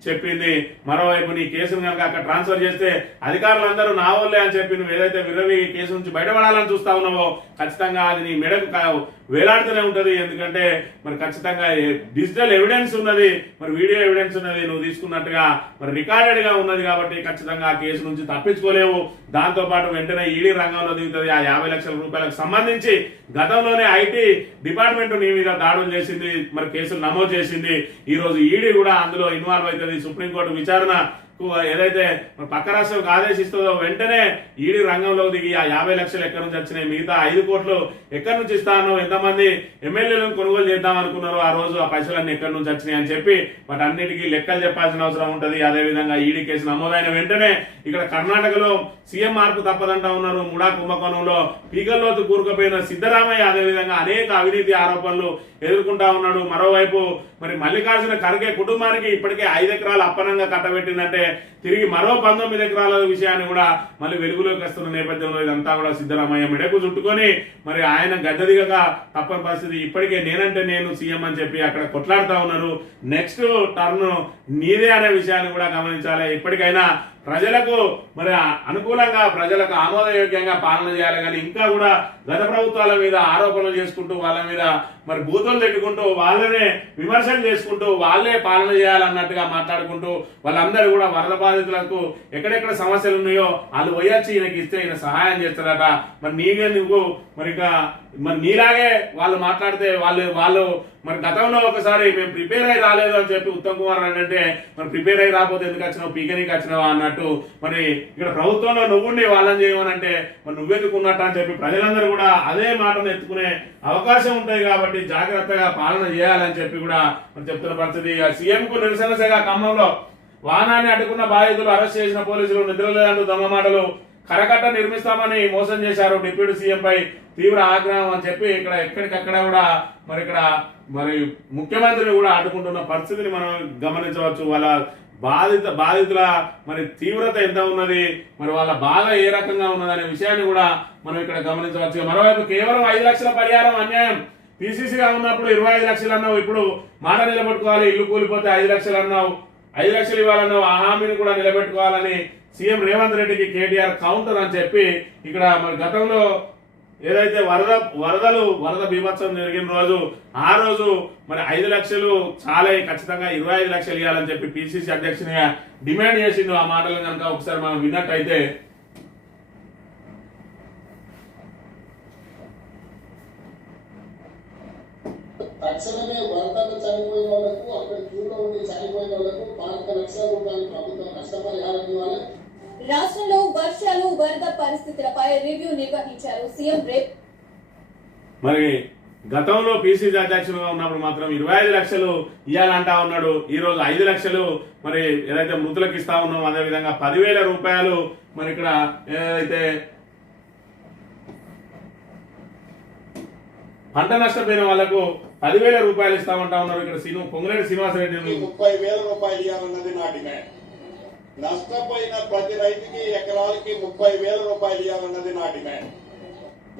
చెప్పింది. మరోవైపు నీ కేసును కనుక అక్కడ ట్రాన్స్ఫర్ చేస్తే అధికారులందరూ నా వల్లే అని చెప్పి నువ్వు ఏదైతే విరవి కేసు నుంచి బయటపడాలని చూస్తా ఉన్నావో ఖచ్చితంగా అది నీ మెడకు వేలాడుతూనే ఉంటది. ఎందుకంటే మరి ఖచ్చితంగా డిజిటల్ ఎవిడెన్స్ ఉన్నది, మరి వీడియో ఎవిడెన్స్ ఉన్నది, నువ్వు తీసుకున్నట్టుగా మరి రికార్డెడ్ గా ఉన్నది. కాబట్టి ఖచ్చితంగా ఆ కేసు నుంచి తప్పించుకోలేవు. దాంతో పాటు వెంటనే ఈడీ రంగంలో దిగుతుంది. ఆ 50 లక్షల రూపాయలకు సంబంధించి గతంలోనే ఐటీ డిపార్ట్మెంట్ నీ మీద దాడులు చేసింది, మరి కేసులు నమోదు చేసింది. ఈ రోజు ఈడీ కూడా అందులో ఇన్వాల్వ్ అవుతుంది. సుప్రీంకోర్టు విచారణ ఏదైతే పక్క రాష్ట్రాలకు ఆదేశిస్తుందో వెంటనే ఈడీ రంగంలో దిగి ఆ 50 లక్షలు ఎక్కడి నుంచి వచ్చినాయి, మిగతా 5 కోట్లు ఎక్కడి నుంచి ఇస్తాను, ఎంతమంది ఎమ్మెల్యేలను కొనుగోలు చేద్దాం అనుకున్నారో ఆ రోజు ఆ పైసలన్నీ ఎక్కడి నుంచి వచ్చినాయి అని చెప్పి వాటి అన్నిటికీ లెక్కలు చెప్పాల్సిన అవసరం ఉంటుంది. అదేవిధంగా ఈడీ కేసు నమోదైన వెంటనే ఇక్కడ కర్ణాటకలో సీఎం మార్పు తప్పదంటా ఉన్నారు. ముడా కుంభకోణంలో పీకల్లోతు కూరుకుపోయిన సిద్ధరామయ్య అదేవిధంగా అనేక అవినీతి ఆరోపణలు ఎదుర్కొంటా ఉన్నాడు. మరోవైపు మరి మల్లికార్జున ఖర్గే కుటుంబానికి ఇప్పటికే 5 ఎకరాలు అప్పనంగా కట్టబెట్టిందంటే తిరిగి మరో 19 ఎకరాల విషయాన్ని కూడా మళ్ళీ వెలుగులోకి వస్తున్న నేపథ్యంలో ఇదంతా కూడా సిద్ధరామయ్య మెడకు చుట్టుకొని మరి ఆయన గద్దెదిగక తప్పని పరిస్థితి. ఇప్పటికే నేనంటే నేను సీఎం అని చెప్పి అక్కడ కొట్లాడుతా ఉన్నారు. నెక్స్ట్ టర్న్ నీదే అనే విషయాన్ని కూడా గమనించాలి. ఇప్పటికైనా ప్రజలకు మరి అనుకూలంగా, ప్రజలకు ఆమోదయోగ్యంగా పాలన చేయాలి. కానీ ఇంకా కూడా గత ప్రభుత్వాల మీద ఆరోపణలు చేసుకుంటూ, వాళ్ళ మీద మరి బూతులు తిట్టుకుంటూ, వాళ్ళనే విమర్శలు చేసుకుంటూ, వాళ్ళే పాలన చేయాలన్నట్టుగా మాట్లాడుకుంటూ వాళ్ళందరూ కూడా వరద బాధితులకు ఎక్కడెక్కడ సమస్యలు ఉన్నాయో వాళ్ళు పోయొచ్చి ఈయనకి ఇస్తే ఈయన సహాయం చేస్తారట. మరి నువ్వు మరి మరి నీలాగే వాళ్ళు మాట్లాడితే వాళ్ళు మరి గతంలో ఒకసారి మేము ప్రిపేర్ అయి రాలేదు అని చెప్పి ఉత్తమ్ కుమార్ అంటే మరి ప్రిపేర్ అయి రాకపోతే ఎందుకు వచ్చినావు, పీకనీకి వచ్చినావా అన్నట్టు. మరి ఇక్కడ ప్రభుత్వంలో నువ్వుండి వాళ్ళని చేయమనంటే మరి నువ్వెందుకు ఉన్నట్టు అని చెప్పి ప్రజలందరూ కూడా అదే మాటను ఎత్తుకునే అవకాశం ఉంటుంది. కాబట్టి జాగ్రత్తగా పాలన చేయాలని చెప్పి కూడా మరి చెప్తున్న పరిస్థితి. సీఎం కు నిరసనగా ఖమ్మంలో వాహనాన్ని అడ్డుకున్న బాధితులు అరెస్ట్ చేసిన పోలీసులు నిద్రలేదంటూ దొంగ మాటలు, కరకట్ట నిర్మిస్తామని మోసం చేశారు, డిప్యూటీ సీఎం పై తీవ్ర ఆగ్రహం అని చెప్పి ఇక్కడ ఎక్కడికక్కడ కూడా మరి ముఖ్యమంత్రిని కూడా అడ్డుకుంటున్న పరిస్థితిని మనం గమనించవచ్చు. వాళ్ళ బాధితుల మరి తీవ్రత ఎంత ఉన్నది, మరి వాళ్ళ బాధ ఏ రకంగా ఉన్నదనే విషయాన్ని కూడా మనం ఇక్కడ గమనించవచ్చు. మరోవైపు కేవలం 5 లక్షల పరిహారం అన్యాయం. పిసిసిగా ఉన్నప్పుడు 25 లక్షలు అన్నావు, ఇప్పుడు మాట నిలబెట్టుకోవాలి. ఇల్లు కూలిపోతే 5 లక్షలు అన్నావు, 5 లక్షలు ఇవ్వాలన్నావు. ఆ హామీని కూడా నిలబెట్టుకోవాలని సీఎం రేవంత్ రెడ్డికి కేటీఆర్ కౌంటర్ అని చెప్పి ఇక్కడ మరి గతంలో ఏదైతే వరద బీభత్సం జరిగిన రోజు ఆ రోజు మరి 5 లక్షలు చాలా ఖచ్చితంగా 25 లక్షలు ఇవ్వాలని చెప్పి పిసిసి అధ్యక్షునిగా డిమాండ్ చేసిండు. ఆ మాటలను కనుక ఒకసారి మనం విన్నట్టయితే తక్షణమే వరదలు చనిపోయిన వాళ్ళకు, అక్కడ క్యూలో ఉండి చనిపోయిన వాళ్ళకు 5 లక్షల రూపాయలు ప్రభుత్వం నష్టపరిహారం ఇవ్వాలి. రాష్ట్రంలో వర్షాలు వరద పరిస్థితులపై రివ్యూ నిర్వహించారు సీఎం రేపు. మరి గతంలో పిసిసి అధ్యక్షులుగా ఉన్నప్పుడు మాత్రం 25 లక్షలు ఇవ్వాలంటా ఉన్నాడు. ఈ రోజు 5 లక్షలు మరి ఏదైతే మృతులకు ఇస్తా ఉన్నాం, అదేవిధంగా 10,000 రూపాయలు మరి ఇక్కడ ఏదైతే పంట నష్టపోయిన వాళ్లకు 10,000 రూపాయలు ఇస్తామంటా ఉన్నారు. ఇక్కడ పొంగులేటి శ్రీనివాసరెడ్డి 30,000 రూపాయలు ఇవ్వాలన్నది నా డిమాండ్. నష్టపోయిన ప్రతి రైతుకి ఎకరాలకి 30,000 రూపాయలు ఇవ్వాలన్నది నా డిమాండ్.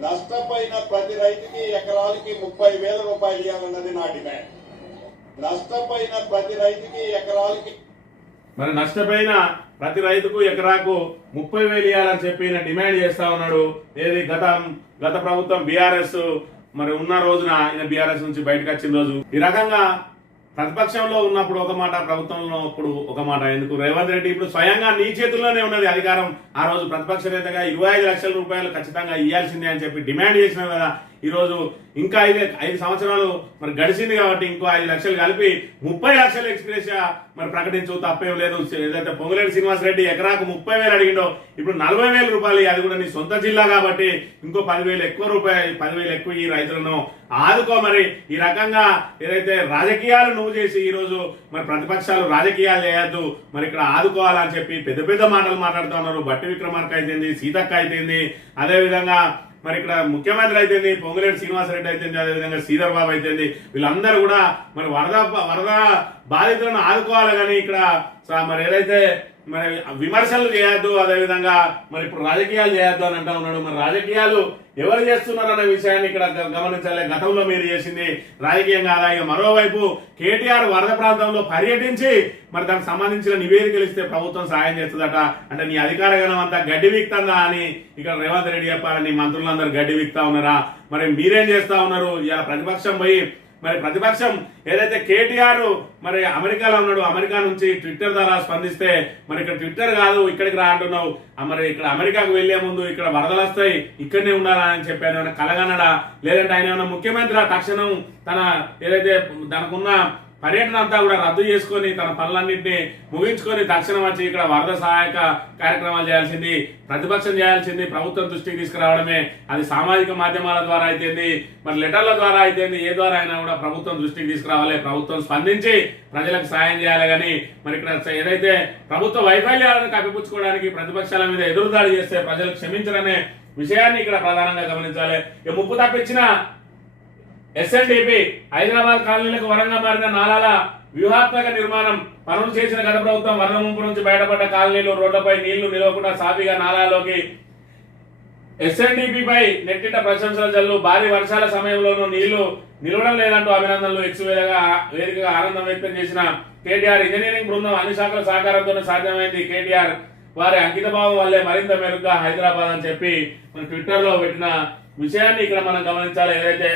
నష్టపోయిన ప్రతి రైతుకి ఎకరాలకి 30,000 రూపాయలు ఇవ్వాలన్నది నా డిమాండ్. నష్టపోయిన ప్రతి రైతుకి ఎకరాలకి మరి నష్టపోయిన ప్రతి రైతుకు ఎకరాకు 30,000 ఇవ్వాలని చెప్పి ఈయన డిమాండ్ చేస్తా ఉన్నాడు. ఏది గత ప్రభుత్వం బీఆర్ఎస్ మరి ఉన్న రోజున ఆయన బీఆర్ఎస్ నుంచి బయటకు వచ్చిన రోజు ఈ రకంగా ప్రతిపక్షంలో ఉన్నప్పుడు ఒక మాట, ప్రభుత్వంలో ఉన్నప్పుడు ఒక మాట. ఎందుకు రేవంత్ రెడ్డి ఇప్పుడు స్వయంగా నీ చేతుల్లోనే ఉన్నది అధికారం. ఆ రోజు ప్రతిపక్ష నేతగా 25 లక్షల రూపాయలు ఖచ్చితంగా ఇవ్వాల్సిందే అని చెప్పి డిమాండ్ చేసినావు కదా. ఈ రోజు ఇంకా 5 సంవత్సరాలు మరి గడిచింది కాబట్టి ఇంకో 5 లక్షలు కలిపి 30 లక్షలు ఎక్స్ప్రెస్ మరి ప్రకటించు, తప్పేం లేదు. ఏదైతే పొంగులేటి శ్రీనివాసరెడ్డి ఎకరాకు 30,000 అడిగిండో ఇప్పుడు 40,000 రూపాయలు, అది కూడా నీ సొంత జిల్లా కాబట్టి ఇంకో 10,000 ఎక్కువ ఈ రైతులను ఆదుకో. మరి ఈ రకంగా ఏదైతే రాజకీయాలు నువ్వు చేసి ఈ రోజు మరి ప్రతిపక్షాలు రాజకీయాలు చేయొద్దు, మరి ఇక్కడ ఆదుకోవాలని చెప్పి పెద్ద పెద్ద మాటలు మాట్లాడుతూ ఉన్నారు. బట్టి విక్రమార్క అయితేంది, సీతక్క అయితేంది, అదేవిధంగా మరి ఇక్కడ ముఖ్యమంత్రి అయితేంది, పొంగులేటి శ్రీనివాసరెడ్డి అయితేంది, అదేవిధంగా శ్రీధర్ బాబు అయితేంది, వీళ్ళందరూ కూడా మరి వరద బాధితులను ఆదుకోవాలి. కానీ ఇక్కడ మరి ఏదైతే మరి విమర్శలు చేయొద్దు, అదేవిధంగా మరి ఇప్పుడు రాజకీయాలు చేయొద్దు అని అంటా ఉన్నాడు. మరి రాజకీయాలు ఎవరు చేస్తున్నారు అనే విషయాన్ని ఇక్కడ గమనించాలి. గతంలో మీరు చేసింది రాజకీయం కాదా? ఇక మరోవైపు కేటీఆర్ వరద ప్రాంతంలో పర్యటించి మరి దానికి సంబంధించిన నివేదికలు ఇస్తే ప్రభుత్వం సాయం చేస్తుందట. అంటే నీ అధికార గణం అంతా గడ్డి వీక్తందా అని ఇక్కడ రేవంత్ రెడ్డి చెప్పాలని మంత్రులందరూ గడ్డి వీక్తా ఉన్నారా? మరి మీరేం చేస్తా ఉన్నారు? ఇలా ప్రతిపక్షం పోయి మరి ప్రతిపక్షం ఏదైతే కేటీఆర్ మరి అమెరికాలో ఉన్నాడు, అమెరికా నుంచి ట్విట్టర్ ద్వారా స్పందిస్తే మరి ఇక్కడ ట్విట్టర్ కాదు ఇక్కడికి రా అంటున్నావు. మరి ఇక్కడ అమెరికాకు వెళ్లే ముందు ఇక్కడ వరదలు వస్తాయి ఇక్కడనే ఉండాలని చెప్పాను ఏమైనా కలగనడా? లేదంటే ఆయన ఏమైనా ముఖ్యమంత్రి తక్షణం తన ఏదైతే తనకున్న పర్యటన అంతా కూడా రద్దు చేసుకొని తన పనులన్నింటినీ ముగించుకొని తక్షణం వచ్చి ఇక్కడ వరద సహాయక కార్యక్రమాలు చేయాల్సింది ప్రతిపక్షం చేయాల్సింది ప్రభుత్వం దృష్టికి తీసుకురావడమే. అది సామాజిక మాధ్యమాల ద్వారా అయితేంది, మరి లెటర్ల ద్వారా అయితేంది, ఏ ద్వారా అయినా కూడా ప్రభుత్వం దృష్టికి తీసుకురావాలి. ప్రభుత్వం స్పందించి ప్రజలకు సాయం చేయాలి. కానీ మరి ఇక్కడ ఏదైతే ప్రభుత్వ వైఫల్యాలను కప్పిపుచ్చుకోవడానికి ప్రతిపక్షాల మీద ఎదురుదాడి చేస్తే ప్రజలు క్షమించరనే విషయాన్ని ఇక్కడ ప్రధానంగా గమనించాలి. ఇక ముప్పు తప్పించిన ఎస్ఎన్డిపి హైదరాబాద్ కాలనీలకు వరంగా మారిన నాలాల వ్యూహాత్మక నిర్మాణం పనులు చేసిన గత ప్రభుత్వం వరద ముంపు నుంచి బయటపడ్డ కాలనీలు రోడ్లపై నీళ్లు నిలవకుండా సాఫీగా నాలాలోకి ఎస్ఎన్డిపి పై నెట్టిట ప్రశంసల జల్లు. భారీ వర్షాల సమయంలోనూ నీళ్లు నిలవడం లేదంటూ అభినందనలు. వేదికగా ఆనందం వ్యక్తం చేసిన కేటీఆర్ ఇంజనీరింగ్ బృందం అన్ని శాఖల సహకారంతోనే సాధ్యమైంది. కేటీఆర్ వారి అంకితభావం వల్లే మరింత మెరుగ్గా హైదరాబాద్ అని చెప్పి మన ట్విట్టర్ లో పెట్టిన విషయాన్ని ఇక్కడ మనం గమనించాలి. ఏదైతే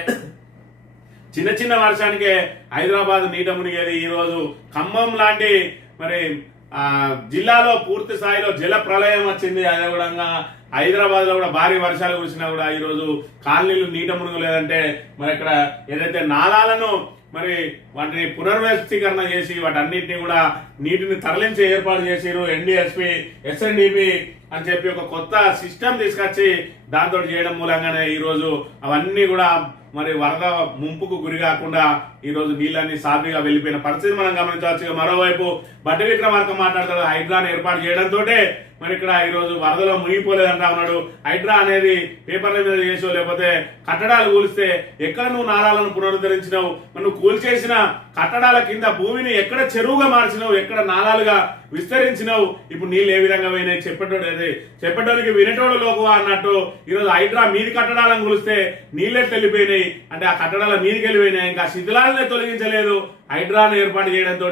చిన్న చిన్న వర్షానికే హైదరాబాద్ నీట మునిగేది, ఈ రోజు ఖమ్మం లాంటి మరి జిల్లాలో పూర్తి స్థాయిలో జల ప్రళయం వచ్చింది. అదేవిధంగా హైదరాబాద్ లో కూడా భారీ వర్షాలు కురిసినా కూడా ఈ రోజు కాలనీలు నీట మునుగలేదంటే మరి ఇక్కడ ఏదైతే నాలాలను మరి వాటిని పునర్వ్యవస్థీకరణ చేసి వాటన్నిటిని కూడా నీటిని తరలించి ఏర్పాటు చేసిరు. ఎన్డీఎస్పీ ఎస్ఎన్డిపి అని చెప్పి ఒక కొత్త సిస్టమ్ తీసుకొచ్చి దాంతో చేయడం మూలంగానే ఈ రోజు అవన్నీ కూడా మరి వరద ముంపుకు గురి కాకుండా ఈ రోజు నీళ్ళని సాఫీగా వెళ్ళిపోయిన పరిస్థితి మనం గమనించవచ్చు. మరోవైపు బట్టి విక్రమార్క మాట్లాడతాడు హైడ్రాను ఏర్పాటు చేయడంతో మరి ఇక్కడ ఈ రోజు వరదలో మునిగిపోలేదంటా ఉన్నాడు. హైడ్రా అనేది పేపర్ల మీద చేసో లేకపోతే కట్టడాలు కూలిస్తే ఎక్కడ నువ్వు నాళాలను పునరుద్ధరించినావు, నువ్వు కూల్చేసిన కట్టడాల కింద భూమిని ఎక్కడ చెరువుగా మార్చినావు, ఎక్కడ నాళాలుగా విస్తరించినావు, ఇప్పుడు నీళ్ళు ఏ విధంగా పోయినాయి చెప్పేటోడికి వినేటోడు లోకువా అన్నట్టు ఈరోజు హైడ్రా మీది కట్టడాలను కూలిస్తే నీళ్ళే వెళ్ళిపోయినాయి. అంటే ఆ కట్టడాల మీదికి వెళ్ళిపోయినాయి, ఇంకా శిథిలాలనే తొలగించలేదు. హైడ్రాను ఏర్పాటు చేయడంతో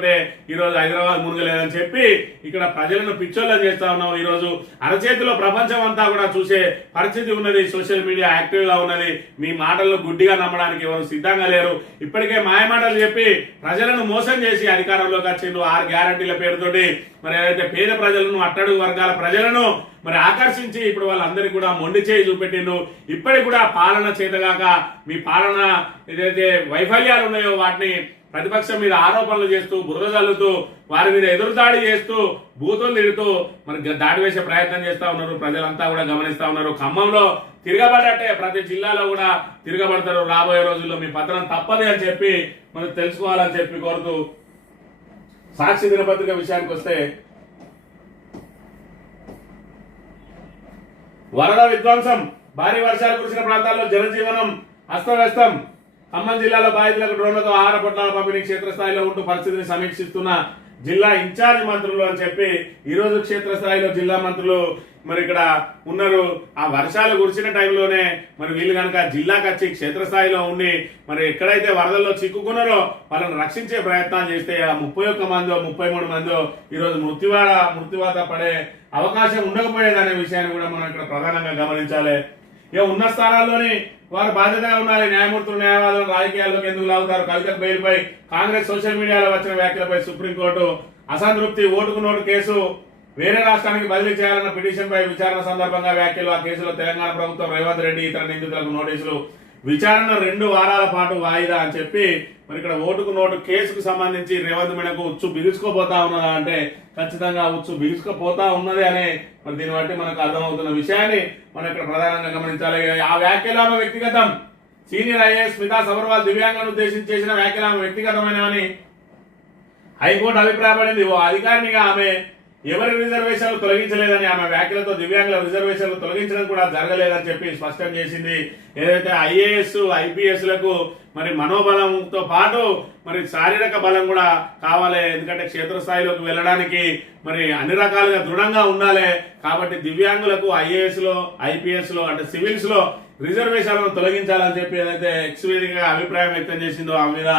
ఈ రోజు హైదరాబాద్ మునగలేదని చెప్పి ఇక్కడ ప్రజలను పిచ్చోళ్ళని చేస్తా ఉన్నాం. ఈ రోజు అరచేతిలో ప్రపంచం అంతా కూడా చూసే పరిస్థితి ఉన్నది. సోషల్ మీడియా యాక్టివ్ గా ఉన్నది. మీ మాటలను గుడ్డిగా నమ్మడానికి ఎవరు సిద్ధంగా లేరు. ఇప్పటికే మాయమాటలు చెప్పి ప్రజలను మోసం చేసి అధికారంలోకి వచ్చిండ్రు 6 గ్యారంటీల పేరుతోటి మరి ఏదైతే పేద ప్రజలను అట్టడుగు వర్గాల ప్రజలను మరి ఆకర్షించి ఇప్పుడు వాళ్ళందరికీ కూడా మొండి చేయి చూపెట్టిండ్రు. ఇప్పటికి కూడా పాలన చేతగాక మీ పాలన ఏదైతే వైఫల్యాలు ఉన్నాయో వాటిని ప్రతిపక్షం మీద ఆరోపణలు చేస్తూ బురద జల్లుతూ వారి మీద ఎదురుదాడి చేస్తూ బూతులు తిడుతూ మరి దాడి వేసే ప్రయత్నం చేస్తా ఉన్నారు. ప్రజలంతా కూడా గమనిస్తా ఉన్నారు. ఖమ్మంలో తిరగబడ్డట్టే ప్రతి జిల్లాలో కూడా తిరగబడతారు. రాబోయే రోజుల్లో మీ పత్రం తప్పదు అని చెప్పి మనం తెలుసుకోవాలని చెప్పి కోరుతూ సాక్షి దినపత్రిక విషయానికి వస్తే వరద విధ్వంసం భారీ వర్షాలు కురిసిన ప్రాంతాల్లో జనజీవనం అస్తవ్యస్తం. ఖమ్మం జిల్లాలో బాధితులకు డ్రోన్లతో ఆహార పొట్లాల పంపిణీ క్షేత్రస్థాయిలో ఉంటూ పరిస్థితిని సమీక్షిస్తున్న జిల్లా ఇన్ఛార్జ్ మంత్రులు అని చెప్పి ఈ రోజు క్షేత్రస్థాయిలో జిల్లా మంత్రులు మరి ఇక్కడ ఉన్నారు. ఆ వర్షాలు కురిసిన టైంలోనే మరి వీళ్ళు కనుక జిల్లాకు వచ్చి క్షేత్రస్థాయిలో ఉండి మరి ఎక్కడైతే వరదల్లో చిక్కుకున్నారో వాళ్ళని రక్షించే ప్రయత్నాలు చేస్తే ఆ 31 మందో 33 మందో ఈరోజు మృత్యువాత పడే అవకాశం ఉండకపోయేదనే విషయాన్ని కూడా మనం ఇక్కడ ప్రధానంగా గమనించాలి. ఇక ఉన్న స్థానాల్లోని వారు బాధ్యతగా ఉండాలి. న్యాయమూర్తులు న్యాయవాదులు రాజకీయాల్లోకి ఎందుకు లాగుతారు? కవిత బెయిల్పై కాంగ్రెస్ సోషల్ మీడియాలో వచ్చిన వ్యాఖ్యలపై సుప్రీంకోర్టు అసంతృప్తి. ఓటుకు నోటు కేసు వేరే రాష్ట్రానికి బదిలీ చేయాలన్న పిటిషన్ పై విచారణ సందర్భంగా వ్యాఖ్యలు. ఆ కేసులో తెలంగాణ ప్రభుత్వం రేవంత్ రెడ్డి ఇతర నిందితులకు నోటీసులు. విచారణ 2 వారాల పాటు వాయిదా అని చెప్పి మరి ఇక్కడ ఓటుకు నోటు కేసుకు సంబంధించి రేవంత్ మీడకు ఉచ్చు బిగుసుకుపోతా ఉన్నదా అంటే ఖచ్చితంగా ఉచ్చు బిగుసుకుపోతా ఉన్నది అనే మరి దీన్ని బట్టి మనకు అర్థమవుతున్న విషయాన్ని మనం ఇక్కడ ప్రధానంగా గమనించాలి. ఆ వ్యాఖ్యలు ఆమె వ్యక్తిగతం. సీనియర్ ఐఏఎస్ స్మితా సబర్వాల్ దివ్యాంగులను ఉద్దేశించి చేసిన వ్యాఖ్యలు ఆమె వ్యక్తిగతమైనవని హైకోర్టు అభిప్రాయపడింది. ఓ అధికారినిగా ఆమె ఎవరి రిజర్వేషన్లు తొలగించలేదని, ఆమె వ్యాఖ్యలతో దివ్యాంగుల రిజర్వేషన్లు తొలగించడం కూడా జరగలేదని చెప్పి స్పష్టం చేసింది. ఏదైతే ఐఏఎస్ ఐపీఎస్ లకు మరి మనోబలంతో పాటు మరి శారీరక బలం కూడా కావాలి. ఎందుకంటే క్షేత్రస్థాయిలోకి వెళ్ళడానికి మరి అన్ని రకాలుగా దృఢంగా ఉండాలి. కాబట్టి దివ్యాంగులకు ఐఏఎస్ లో ఐపీఎస్ లో అంటే సివిల్స్ లో రిజర్వేషన్లను తొలగించాలని చెప్పి ఏదైతే ఎక్స్ వేదికగా అభిప్రాయం వ్యక్తం చేసిందో ఆ మీద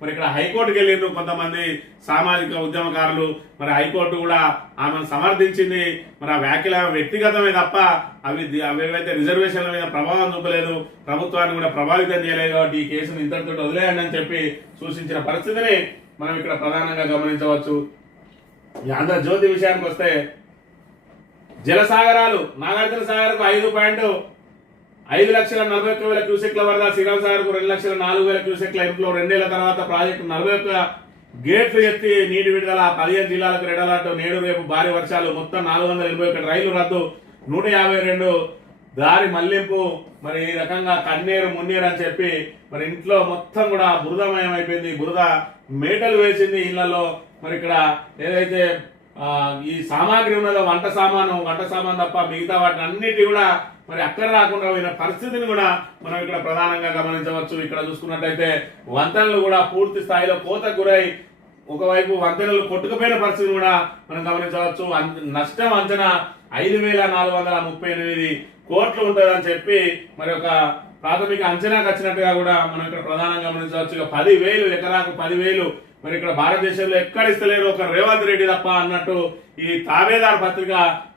మరి ఇక్కడ హైకోర్టుకి వెళ్ళిండ్రు కొంతమంది సామాజిక ఉద్యమకారులు. మరి హైకోర్టు కూడా ఆమెను సమర్థించింది. మరి ఆ వ్యాఖ్యలు వ్యక్తిగతమే తప్ప అవేవైతే రిజర్వేషన్ల మీద ప్రభావం చూపలేదు, ప్రభుత్వాన్ని కూడా ప్రభావితం చేయలేదు. కాబట్టి ఈ కేసును ఇంతటితో వదిలేయండి అని చెప్పి సూచించిన పరిస్థితిని మనం ఇక్కడ ప్రధానంగా గమనించవచ్చు. ఆంధ్రజ్యోతి విషయానికి వస్తే జలసాగరాలు నాగార్జున సాగర్కు 5,41,000 క్యూసెక్ల వరద, శ్రీరామ్ సాగర్ కు 2,04,000 క్యూసెక్ల ఇన్ఫ్లో. 2 ఏళ్ల తర్వాత ప్రాజెక్టు 41 గేట్లు ఎత్తి నీటి విడుదల. 15 జిల్లాలకు రెడ్ అలర్ట్. నేడు రేపు భారీ వర్షాలు. మొత్తం 481 రైలు రద్దు, 152 దారి మళ్లింపు. మరి ఈ రకంగా కన్నేరు మున్నేరు అని చెప్పి మరి ఇంట్లో మొత్తం కూడా బురదమయం అయిపోయింది. బురద మేటలు వేసింది ఇళ్లలో. మరి ఇక్కడ ఏదైతే ఈ సామాగ్రి ఉన్నదో వంట సామాన్ తప్ప మిగతా వాటిని అన్నిటి కూడా మరి అక్కడ రాకుండా పోయిన పరిస్థితిని కూడా మనం ఇక్కడ ప్రధానంగా గమనించవచ్చు. ఇక్కడ చూసుకున్నట్టయితే వంతెనలు కూడా పూర్తి స్థాయిలో కోతకు గురై ఒకవైపు వంతెనలు కొట్టుకుపోయిన పరిస్థితిని కూడా మనం గమనించవచ్చు. నష్టం అంచనా 5,438 కోట్లు ఉంటుందని చెప్పి మరి ఒక ప్రాథమిక అంచనాకు వచ్చినట్టుగా కూడా మనం ఇక్కడ ప్రధానంగా గమనించవచ్చు. ఇక 10,000 ఎకరాకు 10,000 మరి ఇక్కడ భారతదేశంలో ఎక్కడ ఇస్తలేరు ఒక రేవంత్ రెడ్డి తప్ప అన్నట్టు ఈ తాబేదార్ పత్రిక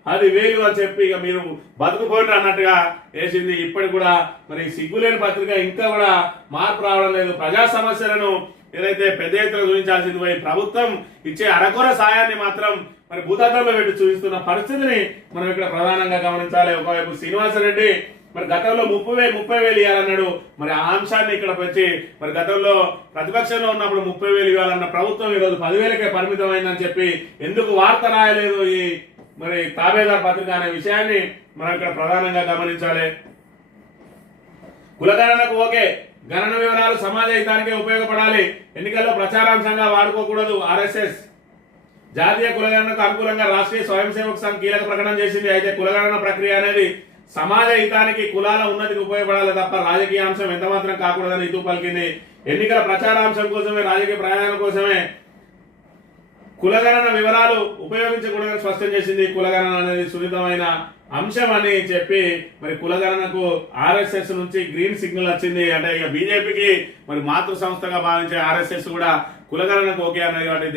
10,000 అని చెప్పి ఇక మీరు బతుకుపోయిన అన్నట్టుగా వేసింది. ఇప్పటికి కూడా మరి సిగ్గులేని పత్రిక ఇంకా కూడా మార్పు రావడం లేదు. ప్రజా సమస్యలను ఏదైతే పెద్ద ఎత్తున చూపించాల్సింది పోయి ప్రభుత్వం ఇచ్చే అరకొర సాయాన్ని మాత్రం మరి భూతద్దంలో పెట్టి చూపిస్తున్న పరిస్థితిని మనం ఇక్కడ ప్రధానంగా గమనించాలి. ఒకవైపు శ్రీనివాసరెడ్డి మరి గతంలో 30,000 ఇవ్వాలన్నాడు. మరి ఆ అంశాన్ని ఇక్కడ వచ్చి మరి గతంలో ప్రతిపక్షంలో ఉన్నప్పుడు 30,000 ఇవ్వాలన్న ప్రభుత్వం ఈరోజు 10,000కే పరిమితమైందని చెప్పి ఎందుకు వార్త రాయలేదు ఈ మరి తాబేదార్ పత్రిక అనే విషయాన్ని మనం ఇక్కడ ప్రధానంగా గమనించాలి. కులగణనకు ఓకే, గణన వివరాలు సమాజ హితానికే ఉపయోగపడాలి, ఎన్నికల్లో ప్రచారాంశంగా వాడుకోకూడదు. ఆర్ఎస్ఎస్ జాతీయ కులగణనకు అనుకూలంగా రాష్ట్రీయ స్వయం సేవక్ సంఘ్ కీలక ప్రకటన చేసింది. అయితే కులగణన ప్రక్రియ అనేది సమాజ హితానికి కులాల ఉన్నతికి ఉపయోగపడాలి తప్ప రాజకీయ అంశం ఎంత మాత్రం కాకూడదని ఇతూ పలికింది. ఎన్నికల ప్రచారాంశం కోసమే, రాజకీయ ప్రయాణం కోసమే కులగణన వివరాలు ఉపయోగించకూడదని స్పష్టం చేసింది. కులగణన అనేది సున్నితమైన అంశం అని చెప్పి మరి కులగణనకు ఆర్ఎస్ఎస్ నుంచి గ్రీన్ సిగ్నల్ వచ్చింది. అంటే ఇక బీజేపీకి మరి మాతృ సంస్థగా భావించే ఆర్ఎస్ఎస్ కూడా కులగణనకు ఓకే అన్నది. కాబట్టి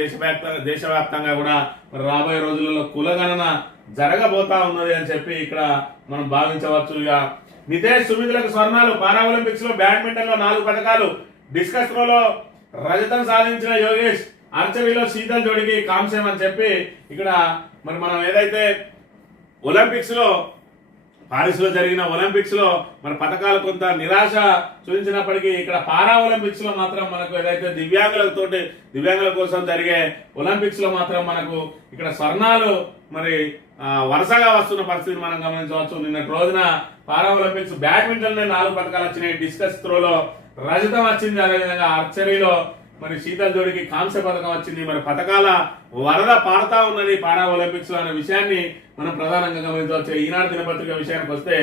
దేశవ్యాప్తంగా కూడా మరి రాబోయే రోజులలో కులగణన జరగబోతా ఉన్నది అని చెప్పి ఇక్కడ మనం భావించవచ్చు. ఇక నితేష్ సుమిత్లకు స్వర్ణాలు, పారా ఒలింపిక్స్ లో బ్యాడ్మింటన్ లో 4 పథకాలు, డిస్కస్ త్రోలో రజతం సాధించిన యోగేష్, ఆర్చరీలో శీతల్ జోడికి కాంస్యం అని చెప్పి ఇక్కడ మరి మనం ఏదైతే ఒలింపిక్స్ లో పారిస్ లో జరిగిన ఒలింపిక్స్ లో మన పథకాలు కొంత నిరాశ చూపించినప్పటికీ ఇక్కడ పారా ఒలింపిక్స్ లో మాత్రం మనకు ఏదైతే దివ్యాంగుల కోసం జరిగే ఒలింపిక్స్ లో మాత్రం మనకు ఇక్కడ స్వర్ణాలు మరి వరుసగా వస్తున్న పరిస్థితి మనం గమనించవచ్చు. నిన్నటి రోజున పారా ఒలింపిక్స్ బ్యాడ్మింటన్ 4 పథకాలు వచ్చినాయి. డిస్కస్ త్రోలో రజతం వచ్చింది, అదేవిధంగా ఆర్చరీలో మరి శీతల్ జోడికి కాంస్య పథకం వచ్చింది. మరి పథకాల వరద పారుతా ఉన్నది పారా ఒలింపిక్స్ లో అనే విషయాన్ని మనం ప్రధానంగా గమనించవచ్చు. ఈనాడు దినపత్రిక విషయానికి వస్తే,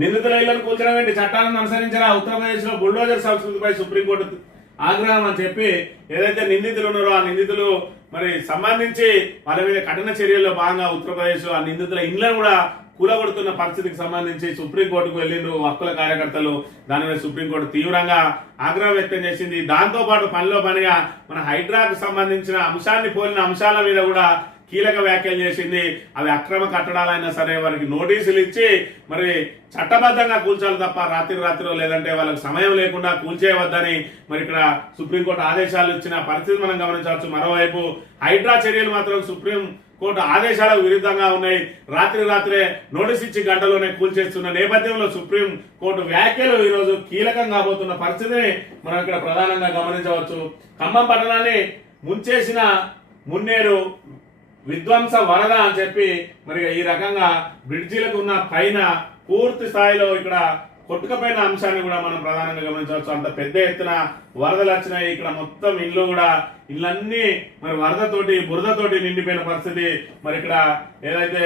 నిందితుల ఇళ్లను కూల్చడం ఏంటి, చట్టాలను అనుసరించరా, ఉత్తరప్రదేశ్ లో బుల్డోజర్ సంస్కృతిపై సుప్రీంకోర్టు ఆగ్రహం అని చెప్పి ఏదైతే నిందితులు ఉన్నారో ఆ నిందితులు మరి సంబంధించి వాళ్ళ మీద కఠిన చర్యల్లో భాగంగా ఉత్తరప్రదేశ్ ఆ నిందితుల ఇళ్లను కూడా కూలగొడుతున్న పరిస్థితికి సంబంధించి సుప్రీంకోర్టుకు వెళ్లిండ్రు హక్కుల కార్యకర్తలు. దాని మీద సుప్రీంకోర్టు తీవ్రంగా ఆగ్రహం వ్యక్తం చేసింది. దాంతో పాటు పనిలో పనిగా మన హైడ్రాకు సంబంధించిన అంశాన్ని పోలిన అంశాల మీద కూడా కీలక వ్యాఖ్యలు చేసింది. అవి అక్రమ కట్టడాలైనా సరే వారికి నోటీసులు ఇచ్చి మరి చట్టబద్ధంగా కూల్చాలి తప్ప రాత్రిలో లేదంటే వాళ్ళకి సమయం లేకుండా కూల్చేయవద్దని మరి ఇక్కడ సుప్రీంకోర్టు ఆదేశాలు ఇచ్చిన పరిస్థితి మనం గమనించవచ్చు. మరోవైపు హైడ్రా చర్యలు మాత్రం సుప్రీం కోర్టు ఆదేశాలకు విరుద్ధంగా ఉన్నాయి. రాత్రే నోటీస్ ఇచ్చి గంటలోనే కూల్చేస్తున్న నేపథ్యంలో సుప్రీం కోర్టు వ్యాఖ్యలు ఈ రోజు కీలకం కాబోతున్న పరిస్థితిని మనం ఇక్కడ ప్రధానంగా గమనించవచ్చు. ఖమ్మం పట్టణాన్ని ముంచేసిన మున్నేరు విధ్వంస వరద అని చెప్పి మరి ఈ రకంగా బ్రిడ్జిలకు ఉన్న పైన పూర్తి స్థాయిలో ఇక్కడ కొట్టుకపోయిన అంశాన్ని కూడా మనం ప్రధానంగా గమనించవచ్చు. అంత పెద్ద ఎత్తున వరదలు వచ్చినాయి. ఇక్కడ మొత్తం ఇళ్ళన్నీ మరి వరదతోటి బురదతోటి నిండిపోయిన పరిస్థితి. మరి ఇక్కడ ఏదైతే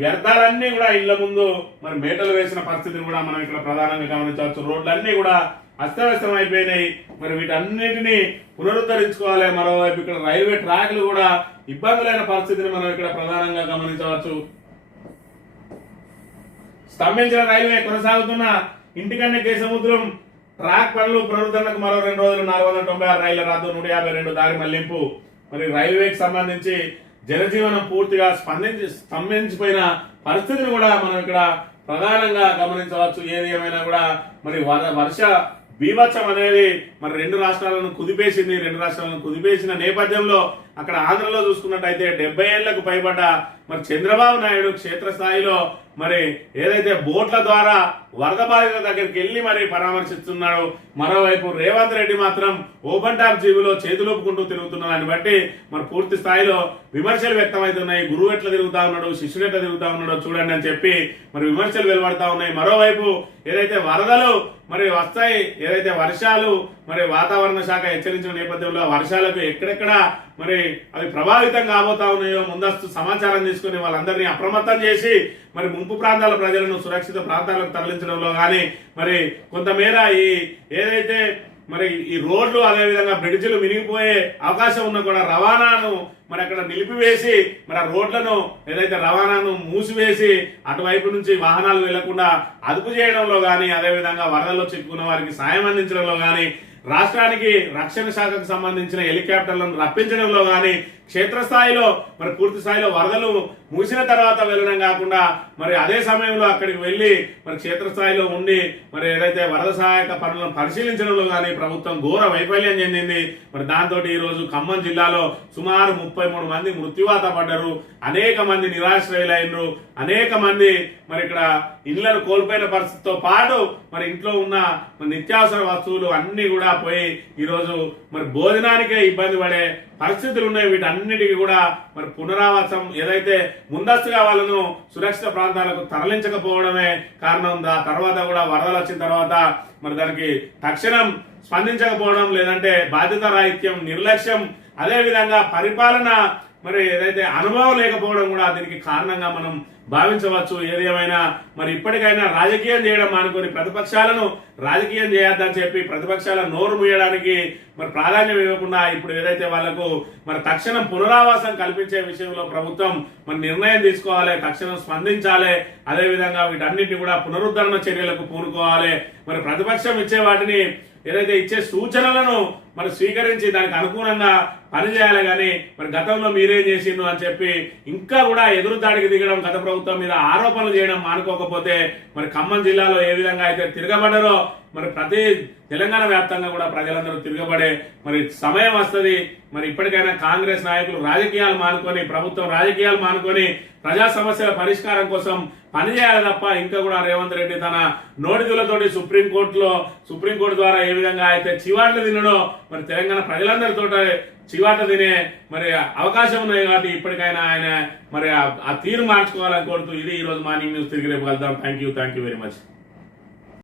వ్యర్థాలన్నీ కూడా ఇళ్ల ముందు మరి మేటలు వేసిన పరిస్థితిని కూడా మనం ఇక్కడ ప్రధానంగా గమనించవచ్చు. రోడ్లన్నీ కూడా అస్తవ్యస్తం అయిపోయినాయి. మరి వీటన్నిటిని పునరుద్ధరించుకోవాలి. మరోవైపు ఇక్కడ రైల్వే ట్రాక్లు కూడా ఇబ్బందులైన పరిస్థితిని మనం ఇక్కడ ప్రధానంగా గమనించవచ్చు. స్తంభించిన రైల్వే కొనసాగుతున్న ఇంటికన్నే కేసముద్రం ట్రాక్ పనులు పునరుద్ధరణకు మరో 2 రోజులు 496 రైళ్ల రద్దు, 152 దారి మళ్లింపు. మరి రైల్వేకి సంబంధించి జనజీవనం పూర్తిగా స్తంభించిపోయిన పరిస్థితిని కూడా మనం ఇక్కడ ప్రధానంగా గమనించవచ్చు. ఏది ఏమైనా కూడా మరి వర్ష బీభత్సం అనేది మరి 2 రాష్ట్రాలను కుదిపేసింది. 2 రాష్ట్రాలను కుదిపేసిన నేపథ్యంలో అక్కడ ఆంధ్రలో చూసుకున్నట్టయితే 70 ఏళ్లకు పైబడ్డ మరి చంద్రబాబు నాయుడు క్షేత్రస్థాయిలో మరి ఏదైతే బోట్ల ద్వారా వరద బాధితుల దగ్గరికి వెళ్లి మరి పరామర్శిస్తున్నాడు. మరోవైపు రేవంత్ రెడ్డి మాత్రం ఓపెన్ టాప్ జీబులో చేతులొప్పుకుంటూ తిరుగుతున్న దాన్ని బట్టి మరి పూర్తి స్థాయిలో విమర్శలు వ్యక్తమవుతున్నాయి. గురువు ఎట్లా తిరుగుతా ఉన్నాడు, శిష్యుడు ఎట్లా తిరుగుతా ఉన్నాడో చూడండి అని చెప్పి మరి విమర్శలు వెలువడతా ఉన్నాయి. మరోవైపు ఏదైతే వరదలు మరి వస్తాయి, ఏదైతే వర్షాలు మరి వాతావరణ శాఖ హెచ్చరించిన నేపథ్యంలో వర్షాలకు ఎక్కడెక్కడ మరి అవి ప్రభావితం కాబోతా ఉన్నాయో ముందస్తు సమాచారం తీసుకుని వాళ్ళందరినీ అప్రమత్తం చేసి మరి ముంపు ప్రాంతాల ప్రజలను సురక్షిత ప్రాంతాలకు తరలించడంలో కానీ మరి కొంతమేర ఏదైతే మరి ఈ రోడ్లు అదేవిధంగా బ్రిడ్జిలు మినిగిపోయే అవకాశం ఉన్నా కూడా రవాణాను మరి అక్కడ నిలిపివేసి మరి ఆ రోడ్లను ఏదైతే రవాణాను మూసివేసి అటువైపు నుంచి వాహనాలు వెళ్లకుండా అదుపు చేయడంలో కానీ అదేవిధంగా వరదల్లో చిక్కుకున్న వారికి సాయం అందించడంలో కానీ రాష్ట్రానికి రక్షణ శాఖకు సంబంధించిన హెలికాప్టర్లను రప్పించడంలో కానీ క్షేత్రస్థాయిలో మరి పూర్తి స్థాయిలో వరదలు మూసిన తర్వాత వెళ్ళడం కాకుండా మరి అదే సమయంలో అక్కడికి వెళ్లి మరి క్షేత్రస్థాయిలో ఉండి మరి ఏదైతే వరద సహాయక పనులను పరిశీలించడంలో కానీ ప్రభుత్వం ఘోర వైఫల్యం చెందింది. మరి దాంతో ఈ రోజు ఖమ్మం జిల్లాలో సుమారు 33 మంది మృత్యువాత పడ్డారు, అనేక మంది నిరాశ్రయులైనరు, అనేక మంది మరి ఇక్కడ ఇళ్లను కోల్పోయిన పరిస్థితితో పాటు మరి ఇంట్లో ఉన్న నిత్యావసర వస్తువులు అన్ని కూడా పోయి ఈరోజు మరి భోజనానికే ఇబ్బంది పడే పరిస్థితులు ఉన్నాయి. వీటన్నిటికీ కూడా మరి పునరావాసం ఏదైతే ముందస్తుగా వాళ్ళను సురక్షిత ప్రాంతాలకు తరలించకపోవడమే కారణం. తర్వాత కూడా వరదలు వచ్చిన తర్వాత మరి దానికి తక్షణం స్పందించకపోవడం, లేదంటే బాధ్యత రాహిత్యం, నిర్లక్ష్యం, అదేవిధంగా పరిపాలన మరి ఏదైతే అనుభవం లేకపోవడం కూడా దీనికి కారణంగా మనం భావించవచ్చు. ఏది ఏమైనా మరి ఇప్పటికైనా రాజకీయం చేయడం మానుకొని ప్రతిపక్షాలను రాజకీయం చేయొద్దని చెప్పి ప్రతిపక్షాల నోరు మూయడానికి మరి ప్రాధాన్యం ఇవ్వకుండా ఇప్పుడు ఏదైతే వాళ్లకు మరి తక్షణం పునరావాసం కల్పించే విషయంలో ప్రభుత్వం మరి నిర్ణయం తీసుకోవాలి, తక్షణం స్పందించాలి. అదేవిధంగా వీటన్నిటిని కూడా పునరుద్ధరణ చర్యలకు పూనుకోవాలి. మరి ప్రతిపక్షం ఇచ్చే వాటిని ఏదైతే ఇచ్చే సూచనలను మరి స్వీకరించి దానికి అనుగుణంగా పనిచేయాలి కానీ మరి గతంలో మీరేం చేసిండ్రు అని చెప్పి ఇంకా కూడా ఎదురు దాడికి దిగడం గత ప్రభుత్వం మీద ఆరోపణలు చేయడం మానుకోకపోతే మరి ఖమ్మం జిల్లాలో ఏ విధంగా అయితే తిరగబడ్డారో మరి ప్రతి తెలంగాణ వ్యాప్తంగా కూడా ప్రజలందరూ తిరగబడే మరి సమయం వస్తుంది. మరి ఇప్పటికైనా కాంగ్రెస్ నాయకులు రాజకీయాలు మానుకొని, ప్రభుత్వం రాజకీయాలు మానుకొని ప్రజా సమస్యల పరిష్కారం కోసం పనిచేయాలి తప్ప ఇంకా కూడా రేవంత్ రెడ్డి తన నోటిదులతోటి సుప్రీంకోర్టు ద్వారా ఏ విధంగా అయితే చివాట్లు తినడో మరి తెలంగాణ ప్రజలందరితో చివాట్లు తినే మరి అవకాశం ఉన్నాయి. కాబట్టి ఇప్పటికైనా ఆయన మరి ఆ తీరు మార్చుకోవాలని కోరుతూ ఇది ఈ రోజు మార్నింగ్ న్యూస్. తిరిగి రేపు కలుద్దాం. Thank you very much.